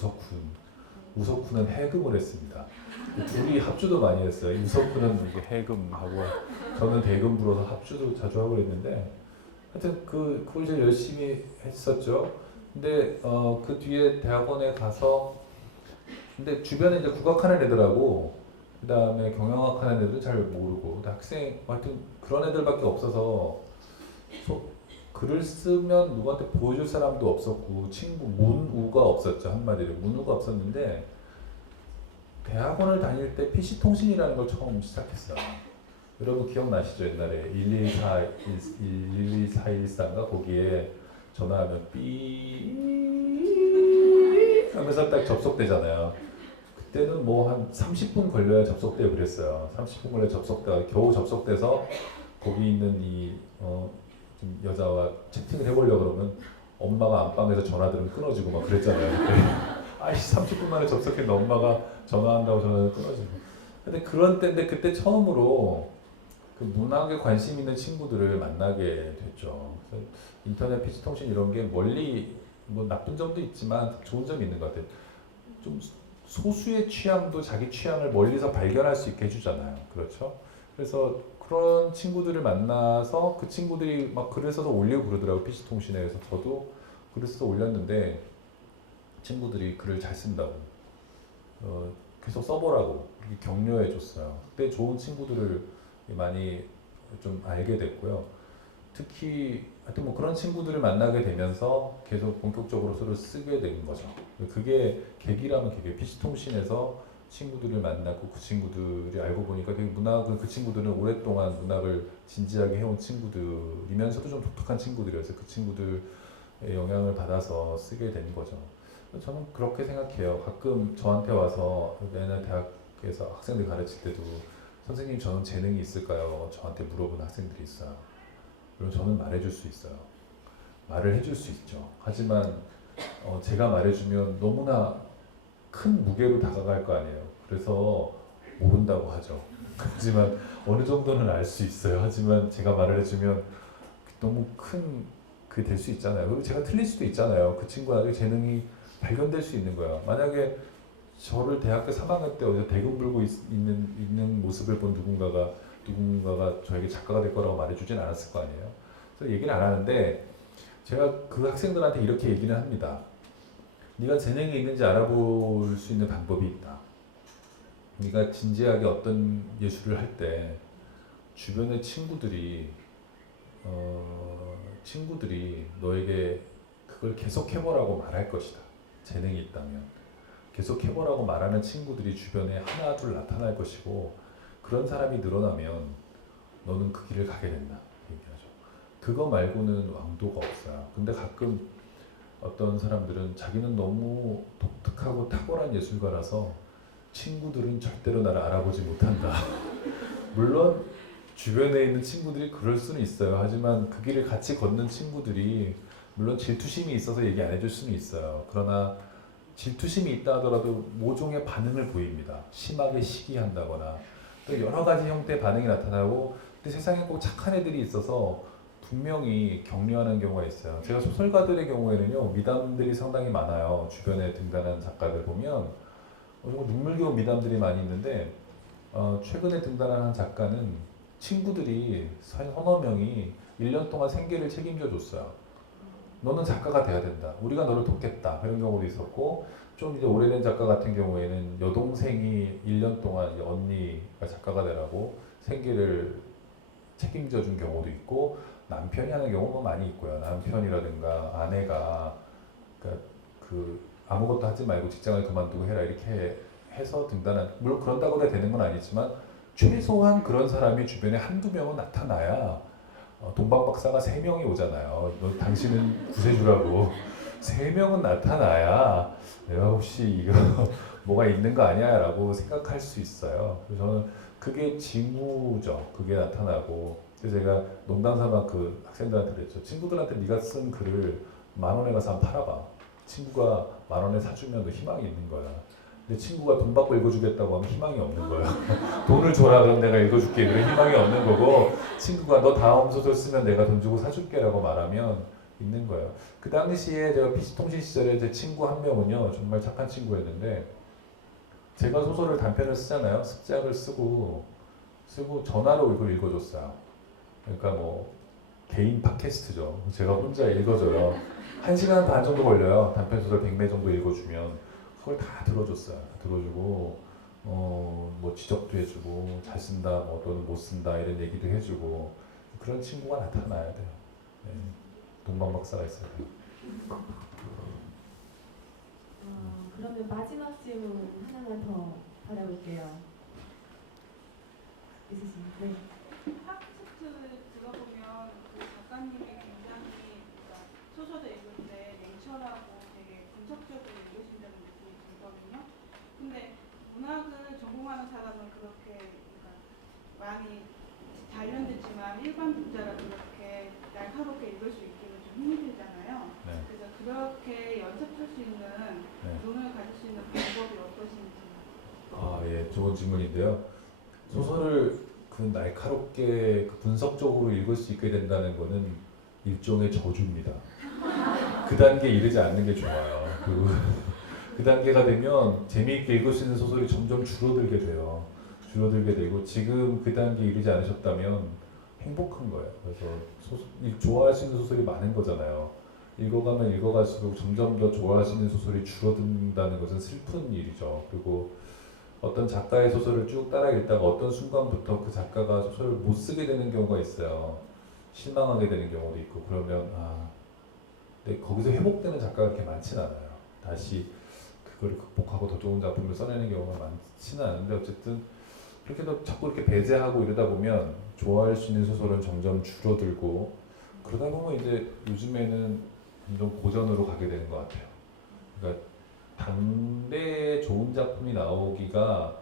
우석훈은 해금을 했습니다. 둘이 합주도 많이 했어요. 우석훈은 이게 해금하고 저는 대금 불어서 합주도 자주 하고 그랬는데 하여튼 그걸 제일 열심히 했었죠. 근데 그 뒤에 대학원에 가서 근데 주변에 이제 국악하는 애들하고 그 다음에 경영학 하는 애들은 잘 모르고 학생 하여튼 그런 애들밖에 없어서 글을 쓰면 누구한테 보여줄 사람도 없었고 친구 문우가 없었죠. 한마디로 문우가 없었는데 대학원을 다닐 때 PC통신이라는 걸 처음 시작했어요. 여러분 기억나시죠? 옛날에 12414인가 거기에 전화하면 삐 하면서 딱 접속되잖아요. 그때는 뭐 한 30분 걸려야 접속되고 그랬어요. 30분 걸려 접속되고 겨우 접속돼서 거기 있는 이 여자와 채팅을 해보려고 그러면 엄마가 안방에서 전화들은 끊어지고 막 그랬잖아요. 아이씨 30분 만에 접속했는데 엄마가 전화한다고 전화를 끊어지고. 근데 그런 때인데 그때 처음으로 그 문학에 관심 있는 친구들을 만나게 됐죠. 그래서 인터넷 PC통신 이런 게 멀리 뭐 나쁜 점도 있지만 좋은 점이 있는 것 같아요. 좀 소수의 취향도 자기 취향을 멀리서 발견할 수 있게 해주잖아요. 그렇죠? 그래서 그런 친구들을 만나서 그 친구들이 막 글을 써서 올리고 그러더라고요. PC통신에. 그래서 저도 글을 써서 올렸는데 친구들이 글을 잘 쓴다고 계속 써보라고 이렇게 격려해 줬어요. 그때 좋은 친구들을 많이 좀 알게 됐고요. 특히 하여튼 뭐 그런 친구들을 만나게 되면서 계속 본격적으로 서로 쓰게 된 거죠. 그게 계기라면 그게 PC통신에서 친구들을 만났고 그 친구들이 알고 보니까 문학을 그 친구들은 오랫동안 문학을 진지하게 해온 친구들이면서도 좀 독특한 친구들이어서 그 친구들의 영향을 받아서 쓰게 된 거죠. 저는 그렇게 생각해요. 가끔 저한테 와서 옛날 대학에서 학생들 가르칠 때도 선생님 저는 재능이 있을까요? 저한테 물어보는 학생들이 있어요. 그럼 저는 말해줄 수 있어요. 말을 해줄 수 있죠. 하지만 제가 말해주면 너무나 큰 무게로 다가갈 거 아니에요. 그래서 모른다고 하죠. 하지만 어느 정도는 알 수 있어요. 하지만 제가 말을 해주면 너무 큰 그게 될 수 있잖아요. 그리고 제가 틀릴 수도 있잖아요. 그 친구가 재능이 발견될 수 있는 거야. 만약에 저를 대학교 3학년 때 어디서 대금 불고 있는 모습을 본 누군가가 저에게 작가가 될 거라고 말해주진 않았을 거 아니에요. 그래서 얘기는 안 하는데 제가 그 학생들한테 이렇게 얘기는 합니다. 네가 재능이 있는지 알아볼 수 있는 방법이 있다. 네가 진지하게 어떤 예술을 할 때 주변의 친구들이 너에게 그걸 계속 해보라고 말할 것이다. 재능이 있다면 계속 해보라고 말하는 친구들이 주변에 하나 둘 나타날 것이고 그런 사람이 늘어나면 너는 그 길을 가게 된다 얘기하죠. 그거 말고는 왕도가 없어요. 근데 가끔 어떤 사람들은 자기는 너무 독특하고 탁월한 예술가라서 친구들은 절대로 나를 알아보지 못한다. 물론 주변에 있는 친구들이 그럴 수는 있어요. 하지만 그 길을 같이 걷는 친구들이 물론 질투심이 있어서 얘기 안 해줄 수는 있어요. 그러나 질투심이 있다 하더라도 모종의 반응을 보입니다. 심하게 시기한다거나 또 여러 가지 형태의 반응이 나타나고, 근데 세상에 꼭 착한 애들이 있어서 분명히 격려하는 경우가 있어요. 제가 소설가들의 경우에는요, 미담들이 상당히 많아요. 주변에 등단한 작가들 보면 정말 눈물겨운 미담들이 많이 있는데, 최근에 등단한 한 작가는 친구들이 서너 명이 1년 동안 생계를 책임져 줬어요. 너는 작가가 돼야 된다. 우리가 너를 돕겠다. 그런 경우도 있었고, 좀 이제 오래된 작가 같은 경우에는 여동생이 1년 동안 이제 언니가 작가가 되라고 생계를 책임져 준 경우도 있고, 남편이 하는 경우가 많이 있고요. 남편이라든가 아내가 그러니까 그 아무것도 하지 말고 직장을 그만두고 해라 이렇게 해서 등단한, 물론 그런다고 되는 건 아니지만 최소한 그런 사람이 주변에 한두 명은 나타나야 동방박사가 3명이 오잖아요. 너 당신은 구세주라고 3명은 나타나야 내가 혹시 이거 뭐가 있는 거 아니야? 라고 생각할 수 있어요. 그래서 저는 그게 징후죠. 그게 나타나고, 그래서 제가 농담삼아 그 학생들한테 그랬죠. 친구들한테 네가 쓴 글을 10,000원에 가서 한번 팔아봐. 친구가 10,000원에 사주면 너 희망이 있는 거야. 근데 친구가 돈 받고 읽어주겠다고 하면 희망이 없는 거예요. 돈을 줘라 그럼 내가 읽어줄게. 그래 희망이 없는 거고, 친구가 너 다음 소설 쓰면 내가 돈 주고 사줄게 라고 말하면 있는 거예요. 그 당시에 제가 PC통신 시절에 제 친구 한 명은요, 정말 착한 친구였는데, 제가 소설을 단편을 쓰잖아요. 습작을 쓰고 전화로 이걸 읽어줬어요. 그러니까 뭐 개인 팟캐스트죠. 제가 혼자 읽어줘요. 1시간 반 정도 걸려요. 단편 소설 100매 정도 읽어주면 그걸 다 들어줬어요. 들어주고 뭐 지적도 해주고 잘 쓴다, 뭐 또는 못 쓴다 이런 얘기도 해주고, 그런 친구가 나타나야 돼요. 네. 동방박사가 있어야 돼요. 그러면 마지막 질문 하나만 더 받아볼게요. 있으신가요? 네. 팟캐스트 들어보면 그 작가님이 굉장히 그러니까 소설을 읽을 때 냉철하고 되게 분석적으로 읽으신다는 느낌이 들거든요. 근데 문학을 전공하는 사람은 그렇게 그러니까 많이 단련됐지만 일반读자가 그렇게 날카롭게 읽을 수 있기는 좀 힘들잖아요. 네. 그래서 그렇게 연습할 수 있는 눈을 가질 수 있는 방법이 어떠신지. 예, 좋은 질문인데요. 소설을 그 날카롭게 그 분석적으로 읽을 수 있게 된다는 거는 일종의 저주입니다. 그 단계에 이르지 않는 게 좋아요. 그 단계가 되면 재미있게 읽을 수 있는 소설이 점점 줄어들게 돼요. 줄어들게 되고, 지금 그 단계에 이르지 않으셨다면 행복한 거예요. 그래서 좋아할 수 있는 소설이 많은 거잖아요. 읽어가면 읽어갈수록 점점 더 좋아할 수 있는 소설이 줄어든다는 것은 슬픈 일이죠. 그리고 어떤 작가의 소설을 쭉 따라 읽다가 어떤 순간부터 그 작가가 소설을 못 쓰게 되는 경우가 있어요. 실망하게 되는 경우도 있고, 그러면 근데 거기서 회복되는 작가가 그렇게 많지는 않아요. 다시 그걸 극복하고 더 좋은 작품을 써내는 경우가 많지는 않은데, 어쨌든 그렇게 자꾸 이렇게 배제하고 이러다 보면 좋아할 수 있는 소설은 점점 줄어들고, 그러다 보면 이제 요즘에는 점점 고전으로 가게 되는 것 같아요. 그러니까 당대에 좋은 작품이 나오기가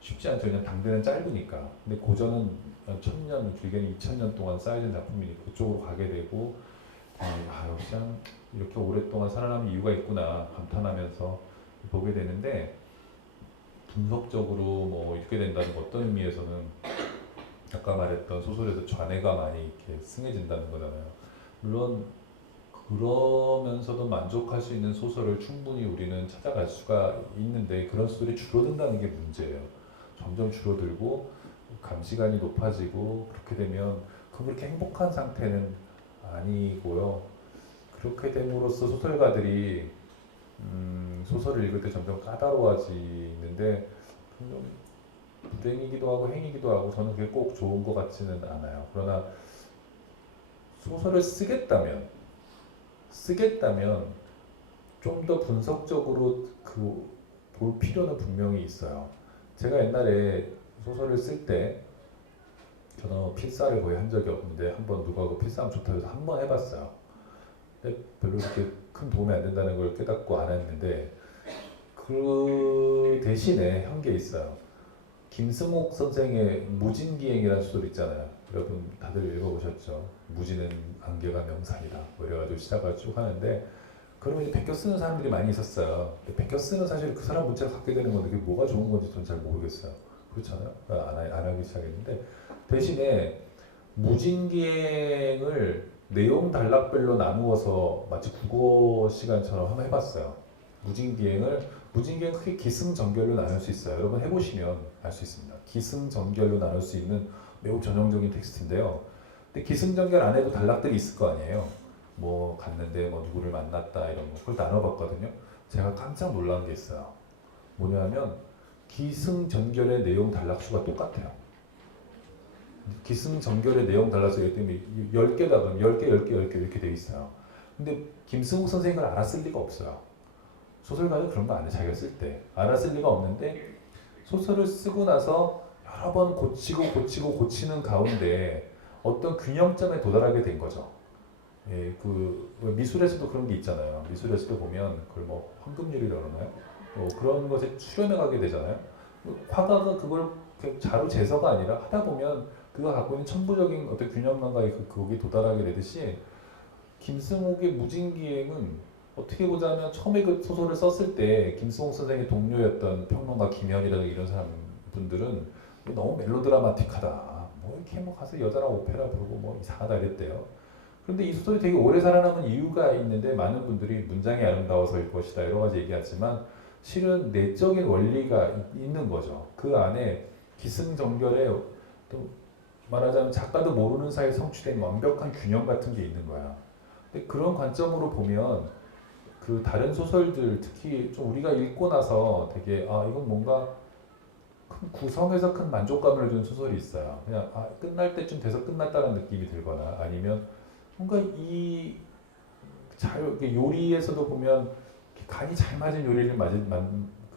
쉽지 않죠. 그냥 당대는 짧으니까. 근데 고전은 1000년, 길게는 2000년 동안 쌓여진 작품이니까 그쪽으로 가게 되고, 역시 이렇게 오랫동안 살아남은 이유가 있구나 감탄하면서 보게 되는데, 분석적으로 뭐 읽게 된다는 어떤 의미에서는 아까 말했던 소설에서 좌뇌가 많이 이렇게 승해진다는 거잖아요. 물론 그러면서도 만족할 수 있는 소설을 충분히 우리는 찾아갈 수가 있는데, 그런 소설이 줄어든다는 게 문제예요. 점점 줄어들고 감시관이 높아지고, 그렇게 되면 그렇게 행복한 상태는 아니고요. 그렇게 됨으로써 소설가들이 소설을 읽을 때 점점 까다로워지는데, 불행이기도 하고 행이기도 하고, 저는 그게 꼭 좋은 것 같지는 않아요. 그러나 소설을 쓰겠다면 좀 더 분석적으로 볼 필요는 분명히 있어요. 제가 옛날에 소설을 쓸 때 저는 필사를 거의 한 적이 없는데, 한번 누가 그 필사하면 좋다고 해서 한번 해봤어요. 근데 별로 이렇게 큰 도움이 안 된다는 걸 깨닫고 안 했는데 그 대신에 한 게 있어요. 김승옥 선생의 무진기행이라는 소설 있잖아요. 여러분 다들 읽어보셨죠? 무지는 안개가 명산이다. 뭐 이래가지고 시작을 쭉 하는데 그러면 이제 베껴 쓰는 사람들이 많이 있었어요. 근데 베껴 쓰는 사실 그 사람 문자를 갖게 되는 건데 그게 뭐가 좋은 건지 저는 잘 모르겠어요. 그렇잖아요. 안 하기 시작했는데 대신에 무진기행을 내용 단락별로 나누어서 마치 국어 시간처럼 한번 해봤어요. 무진기행 크게 기승전결로 나눌 수 있어요. 여러분 해보시면 알 수 있습니다. 기승전결로 나눌 수 있는 매우 전형적인 텍스트인데요. 근데 기승전결 안에도 단락들이 있을 거 아니에요. 뭐 갔는데 뭐 누구를 만났다 이런 거 그걸 나눠봤거든요. 제가 깜짝 놀란 게 있어요. 뭐냐면 기승전결의 내용 단락수가 똑같아요. 기승전결의 내용 달라서 예를 들면 10개다 그러면 10개, 10개, 10개 이렇게 돼 있어요. 근데 김승욱 선생님을 알았을 리가 없어요. 소설가는 그런 거 안 해. 자기가 쓸 때. 알았을 리가 없는데 소설을 쓰고 나서 여러 번 고치는 가운데 어떤 균형점에 도달하게 된 거죠. 예, 그 미술에서도 그런 게 있잖아요. 미술에서도 보면 그걸 뭐 황금률이라고 그러나요? 그런 것에 수렴해 가게 되잖아요. 화가가 그걸 자루 재서가 아니라 하다 보면 그가 갖고 있는 천부적인 어떤 균형감과 거기에 도달하게 되듯이 김승옥의 무진기행은 어떻게 보자면 처음에 그 소설을 썼을 때 김승옥 선생의 동료였던 평론가 김현이라는 이런 사람분들은 너무 멜로드라마틱하다. 뭐 이렇게 뭐 가서 여자랑 오페라 부르고 뭐 이상하다 이랬대요. 그런데 이 소설이 되게 오래 살아남은 이유가 있는데 많은 분들이 문장이 아름다워서일 것이다 여러 가지 얘기하지만 실은 내적인 원리가 있는 거죠. 그 안에 기승전결에 또 말하자면 작가도 모르는 사이에 성취된 완벽한 균형 같은 게 있는 거야. 근데 그런 관점으로 보면 그 다른 소설들 특히 좀 우리가 읽고 나서 되게 이건 뭔가 큰 구성에서 큰 만족감을 주는 소설이 있어요. 그냥 끝날 때쯤 돼서 끝났다는 느낌이 들거나 아니면 뭔가 요리에서도 보면 간이 잘 맞은 요리를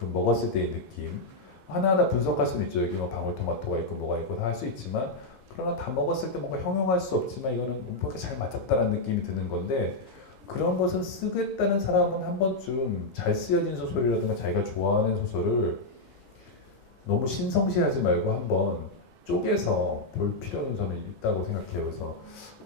먹었을 때의 느낌 하나하나 분석할 수는 있죠. 여기 뭐 방울토마토가 있고 뭐가 있고 다 할 수 있지만 그러나 다 먹었을 때 뭔가 형용할 수 없지만 이거는 뭔가 잘 맞았다는 느낌이 드는 건데 그런 것은 쓰겠다는 사람은 한 번쯤 잘 쓰여진 소설이라든가 자기가 좋아하는 소설을 너무 신성시하지 말고 한번 쪼개서 볼 필요는 저는 있다고 생각해요. 그래서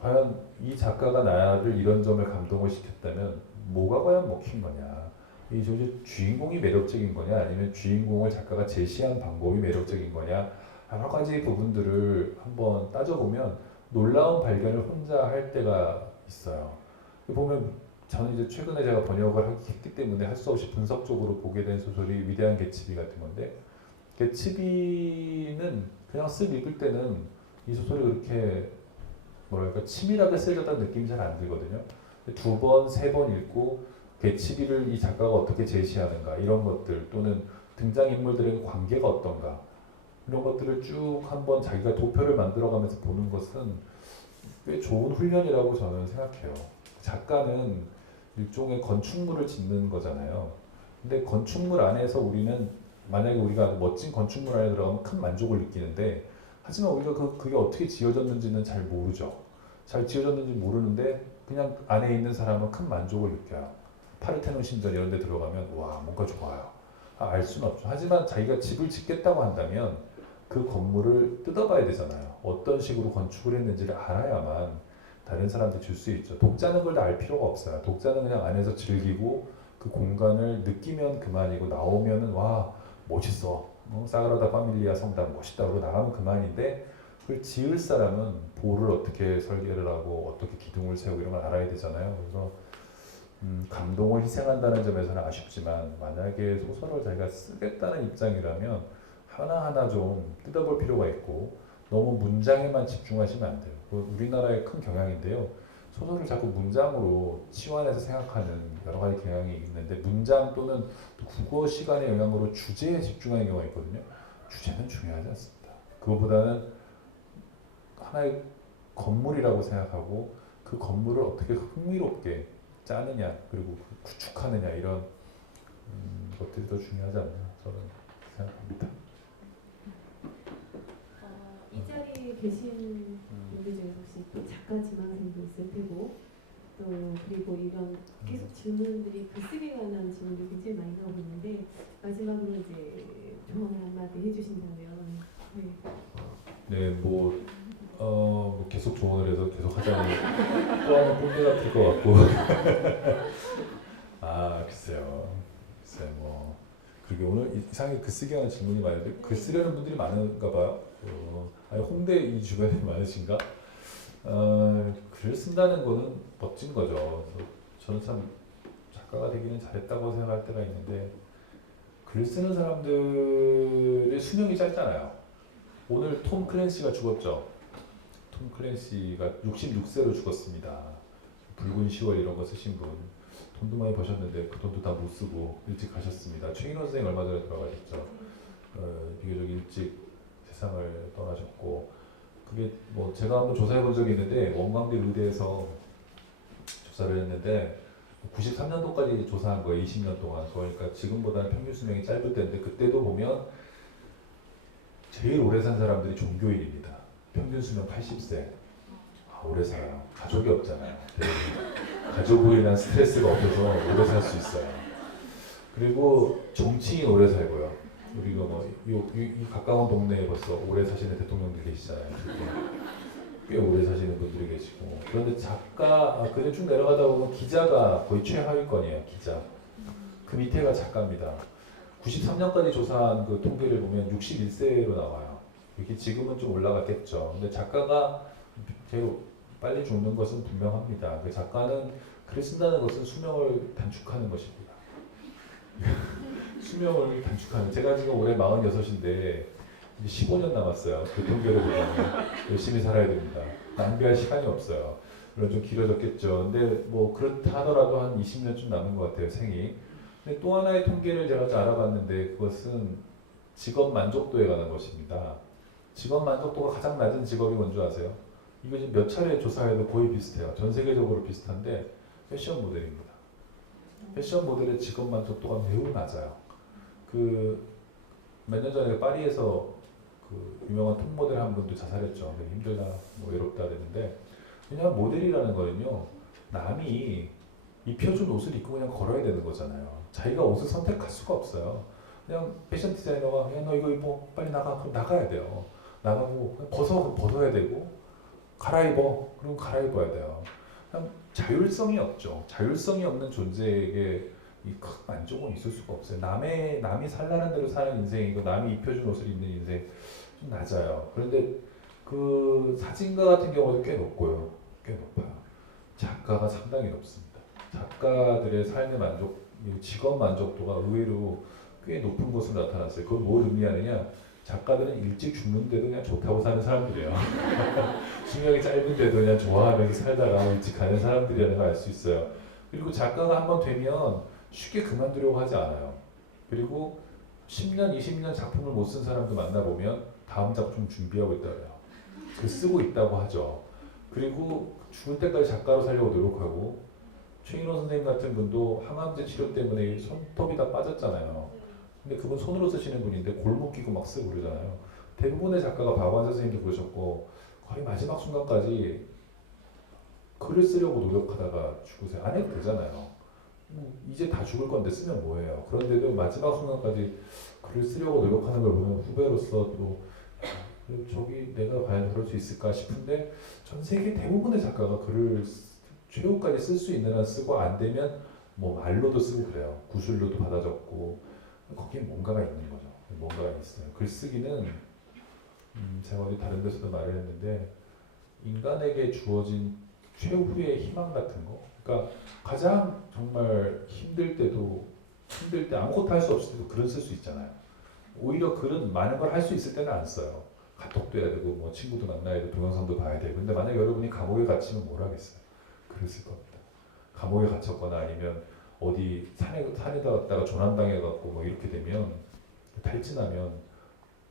과연 이 작가가 나를 이런 점을 감동을 시켰다면 뭐가 과연 먹힌 거냐 이 주인공이 매력적인 거냐 아니면 주인공을 작가가 제시한 방법이 매력적인 거냐 여러 가지 부분들을 한번 따져보면 놀라운 발견을 혼자 할 때가 있어요. 보면 저는 이제 최근에 제가 번역을 했기 때문에 할 수 없이 분석적으로 보게 된 소설이 위대한 개츠비 같은 건데 개츠비는 그냥 쓱 읽을 때는 이 소설이 그렇게 뭐랄까 치밀하게 쓰여졌다는 느낌이 잘 안 들거든요. 두 번, 세 번 읽고 개츠비를 이 작가가 어떻게 제시하는가 이런 것들 또는 등장인물들의 관계가 어떤가 이런 것들을 쭉 한번 자기가 도표를 만들어가면서 보는 것은 꽤 좋은 훈련이라고 저는 생각해요. 작가는 일종의 건축물을 짓는 거잖아요. 근데 건축물 안에서 우리는 만약에 우리가 멋진 건축물 안에 들어가면 큰 만족을 느끼는데 하지만 우리가 그게 어떻게 지어졌는지는 잘 모르죠. 잘 지어졌는지 모르는데 그냥 안에 있는 사람은 큰 만족을 느껴요. 파르테논 신전 이런 데 들어가면 와 뭔가 좋아요. 알 수는 없죠. 하지만 자기가 집을 짓겠다고 한다면 그 건물을 뜯어봐야 되잖아요. 어떤 식으로 건축을 했는지를 알아야만 다른 사람한테 줄 수 있죠. 독자는 그걸 다 알 필요가 없어요. 독자는 그냥 안에서 즐기고 그 공간을 느끼면 그만이고 나오면은 와 멋있어. 사그라다 파밀리아 성당 멋있다 그러고 나가면 그만인데 그걸 지을 사람은 보를 어떻게 설계를 하고 어떻게 기둥을 세우고 이런 걸 알아야 되잖아요. 그래서 감동을 희생한다는 점에서는 아쉽지만 만약에 소설을 자기가 쓰겠다는 입장이라면 하나하나 좀 뜯어볼 필요가 있고 너무 문장에만 집중하시면 안 돼요. 우리나라의 큰 경향인데요. 소설을 자꾸 문장으로 치환해서 생각하는 여러 가지 경향이 있는데 문장 또는 국어 시간의 영향으로 주제에 집중하는 경우가 있거든요. 주제는 중요하지 않습니다. 그거보다는 하나의 건물이라고 생각하고 그 건물을 어떻게 흥미롭게 짜느냐 그리고 구축하느냐 이런 것들이 더 중요하지 않나 저는 생각합니다. 이 자리에 계신 분들 중에서 혹시 또 작가 지망생도 있을 테고 또 그리고 이런 계속 질문들이 글쓰기에 관한 질문들이 굉장히 많이 나오고 있는데 마지막으로 이제 조언을 한마디 해주신다면 네. 네, 뭐 계속 조언을 해서 계속 하자니 또 한번 꼰대 같을 것 같고. 글쎄요. 뭐 그게 오늘 이상하게 글쓰기 하는 질문이 많은데 글 쓰려는 분들이 많은가 봐요. 아니, 홍대 이 주변에 많으신가? 글 쓴다는 거는 멋진 거죠. 그래서 저는 참 작가가 되기는 잘했다고 생각할 때가 있는데 글 쓰는 사람들의 수명이 짧잖아요. 오늘 톰 클랜시가 죽었죠. 톰 클랜시가 66세로 죽었습니다. 붉은 10월 이런 거 쓰신 분. 돈도 많이 버셨는데 그 돈도 다 못 쓰고 일찍 가셨습니다. 최인호 선생님 얼마 전에 돌아가셨죠. 비교적 일찍 세상을 떠나셨고 그게 뭐 제가 한번 조사해 본 적이 있는데 원광대 의대에서 조사를 했는데 93년도까지 조사한 거예요. 20년 동안. 그러니까 지금보다는 평균 수명이 짧을 때인데 그때도 보면 제일 오래 산 사람들이 종교인입니다. 평균 수명 80세. 오래 살아요. 가족이 없잖아요. 가족으로 인한 스트레스가 없어서 오래 살 수 있어요. 그리고 정치인 오래 살고요. 우리가 이 가까운 동네에 벌써 오래 사시는 대통령들 계시잖아요. 꽤 오래 사시는 분들이 계시고. 그런데 작가, 그냥 쭉 내려가다 보면 기자가 거의 최하위권이에요. 기자. 그 밑에가 작가입니다. 93년까지 조사한 그 통계를 보면 61세로 나와요. 이게 지금은 좀 올라갔겠죠. 근데 작가가 제일 빨리 죽는 것은 분명합니다. 그 작가는 글을 쓴다는 것은 수명을 단축하는 것입니다. 수명을 단축하는. 제가 지금 올해 46인데 이제 15년 남았어요. 그 통계를 보면 열심히 살아야 됩니다. 낭비할 시간이 없어요. 물론 좀 길어졌겠죠. 근데 뭐 그렇다 하더라도 한 20년쯤 남은 것 같아요. 생이. 근데 또 하나의 통계를 제가 알아봤는데 그것은 직업 만족도에 관한 것입니다. 직업 만족도가 가장 낮은 직업이 뭔지 아세요? 이거 지금 몇 차례 조사해도 거의 비슷해요. 전 세계적으로 비슷한데 패션 모델입니다. 패션 모델의 직업 만족도가 매우 낮아요. 몇 년 전에 파리에서 그 유명한 톱 모델 한 분도 자살했죠. 힘들다, 뭐 외롭다 그랬는데 왜냐하면 모델이라는 거는요 남이 입혀준 옷을 입고 그냥 걸어야 되는 거잖아요. 자기가 옷을 선택할 수가 없어요. 그냥 패션 디자이너가 그냥 너 이거 입어 빨리 나가 그럼 나가야 돼요. 나가고 그럼 벗어야 되고 갈아입어 그럼 갈아입어야 돼요. 그냥 자율성이 없죠. 자율성이 없는 존재에게 이 큰 만족은 있을 수가 없어요. 남이 살라는 대로 사는 인생이고 남이 입혀준 옷을 입는 인생 좀 낮아요. 그런데 그 사진가 같은 경우도 꽤 높고요. 꽤 높아요. 작가가 상당히 높습니다. 작가들의 삶의 만족, 직업 만족도가 의외로 꽤 높은 것으로 나타났어요. 그건 뭘 의미하느냐? 작가들은 일찍 죽는데도 그냥 좋다고 사는 사람들이에요. 수명이 짧은데도 그냥 좋아하면서 살다가 일찍 가는 사람들이라는 걸 알 수 있어요. 그리고 작가가 한번 되면 쉽게 그만두려고 하지 않아요. 그리고 10년, 20년 작품을 못 쓴 사람도 만나보면 다음 작품 준비하고 있다고 해요. 그 쓰고 있다고 하죠. 그리고 죽을 때까지 작가로 살려고 노력하고 최인호 선생님 같은 분도 항암제 치료 때문에 손톱이 다 빠졌잖아요. 근데 그분 손으로 쓰시는 분인데 골목 끼고 막 쓰고 그러잖아요. 대부분의 작가가 박완서 선생님도 그러셨고 거의 마지막 순간까지 글을 쓰려고 노력하다가 죽으세요. 안 해도 되잖아요. 이제 다 죽을 건데 쓰면 뭐해요. 그런데도 마지막 순간까지 글을 쓰려고 노력하는 걸 보면 후배로서 또 저기 내가 과연 그럴 수 있을까 싶은데 전 세계 대부분의 작가가 글을 최후까지 쓸 수 있는 한 쓰고 안 되면 뭐 말로도 쓰고 그래요. 구술로도 받아 적고 거기에 뭔가가 있는 거죠. 뭔가가 있어요. 글쓰기는 제가 어디 다른 데서도 말을 했는데 인간에게 주어진 최후의 희망 같은 거. 그러니까 가장 정말 힘들 때 아무것도 할 수 없을 때도 글을 쓸 수 있잖아요. 오히려 글은 많은 걸 할 수 있을 때는 안 써요. 카톡도 해야 되고 뭐 친구도 만나야 되고 동영상도 봐야 되고. 근데 만약 여러분이 감옥에 갇히면 뭘 하겠어요? 글을 쓸 겁니다. 감옥에 갇혔거나 아니면 어디 산에 갔다가 조난당해갖고 뭐 이렇게 되면 탈진하면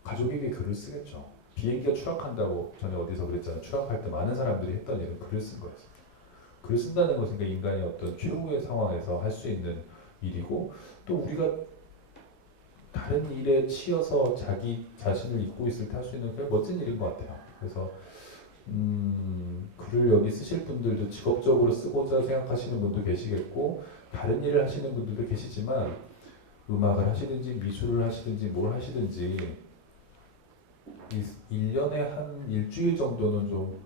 가족에게 글을 쓰겠죠. 비행기가 추락한다고 전에 어디서 그랬잖아요. 추락할 때 많은 사람들이 했던 일은 글을 쓴 거였어요. 글을 쓴다는 것은 인간이 어떤 최후의 상황에서 할 수 있는 일이고 또 우리가 다른 일에 치여서 자기 자신을 잊고 있을 때 할 수 있는 꽤 멋진 일인 것 같아요. 그래서 글을 여기 쓰실 분들도 직업적으로 쓰고자 생각하시는 분도 계시겠고 다른 일을 하시는 분들도 계시지만 음악을 하시든지 미술을 하시든지 뭘 하시든지 1년에 한 일주일 정도는 좀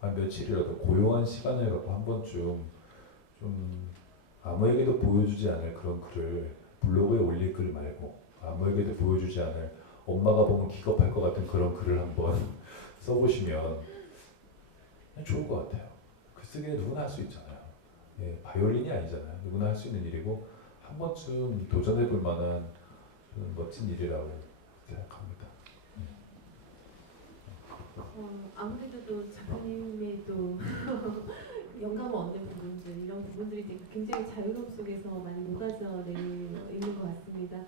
한 며칠이라도 고요한 시간을 갖고 한 번쯤 좀 아무에게도 보여주지 않을 그런 글을 블로그에 올릴 글 말고 아무에게도 보여주지 않을 엄마가 보면 기겁할 것 같은 그런 글을 한번 써보시면 좋을 것 같아요. 글쓰기는 누구나 할 수 있잖아요. 예, 바이올린이 아니잖아요. 누구나 할 수 있는 일이고 한 번쯤 도전해볼 만한 멋진 일이라고 생각합니다. 아무래도 또 작가님의 또 영감을 얻는 부분들 이런 부분들이 되게 굉장히 자유로움 속에서 많이 녹아져 있는 것 같습니다.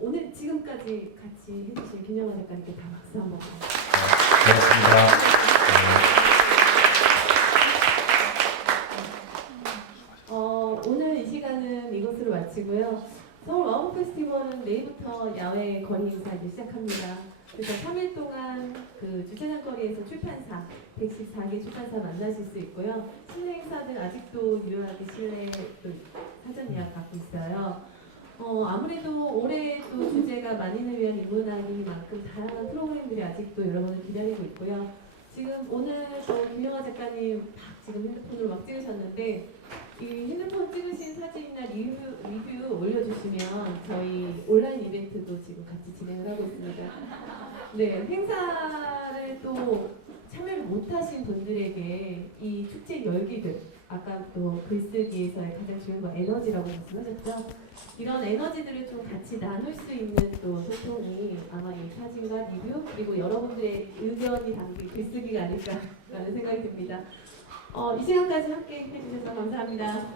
오늘 지금까지 같이 해주신 김영하 작가님께 다 박수 한번. 고맙습니다. 오늘 이 시간은 이것으로 마치고요. 서울 와우 페스티벌은 내일부터 야외 거리 행사 이제 시작합니다. 그래서 3일 동안 그 주차장거리에서 출판사 114개 출판사 만나실 수 있고요. 실내 행사는 아직도 유효하게 실내 사전 예약 받고 있어요. 아무래도 올해 또 주제가 만인을 위한 인문학이니만큼 다양한 프로그램들이 아직도 여러분을 기다리고 있고요. 지금 오늘 또 김영하 작가님 막 지금 핸드폰으로 막 찍으셨는데 이 핸드폰 찍으신 사진이나 리뷰 올려주시면 저희 온라인 이벤트도 지금 같이 진행을 하고 있습니다. 네, 행사를 또 참여를 못하신 분들에게 이 축제 열기들 아까 또 글쓰기에서의 가장 중요한 건 에너지라고 말씀하셨죠? 이런 에너지들을 좀 같이 나눌 수 있는 또 소통이 아마 이 사진과 리뷰 그리고 여러분들의 의견이 담긴 글쓰기가 아닐까라는 생각이 듭니다. 이 시간까지 함께 해주셔서 감사합니다.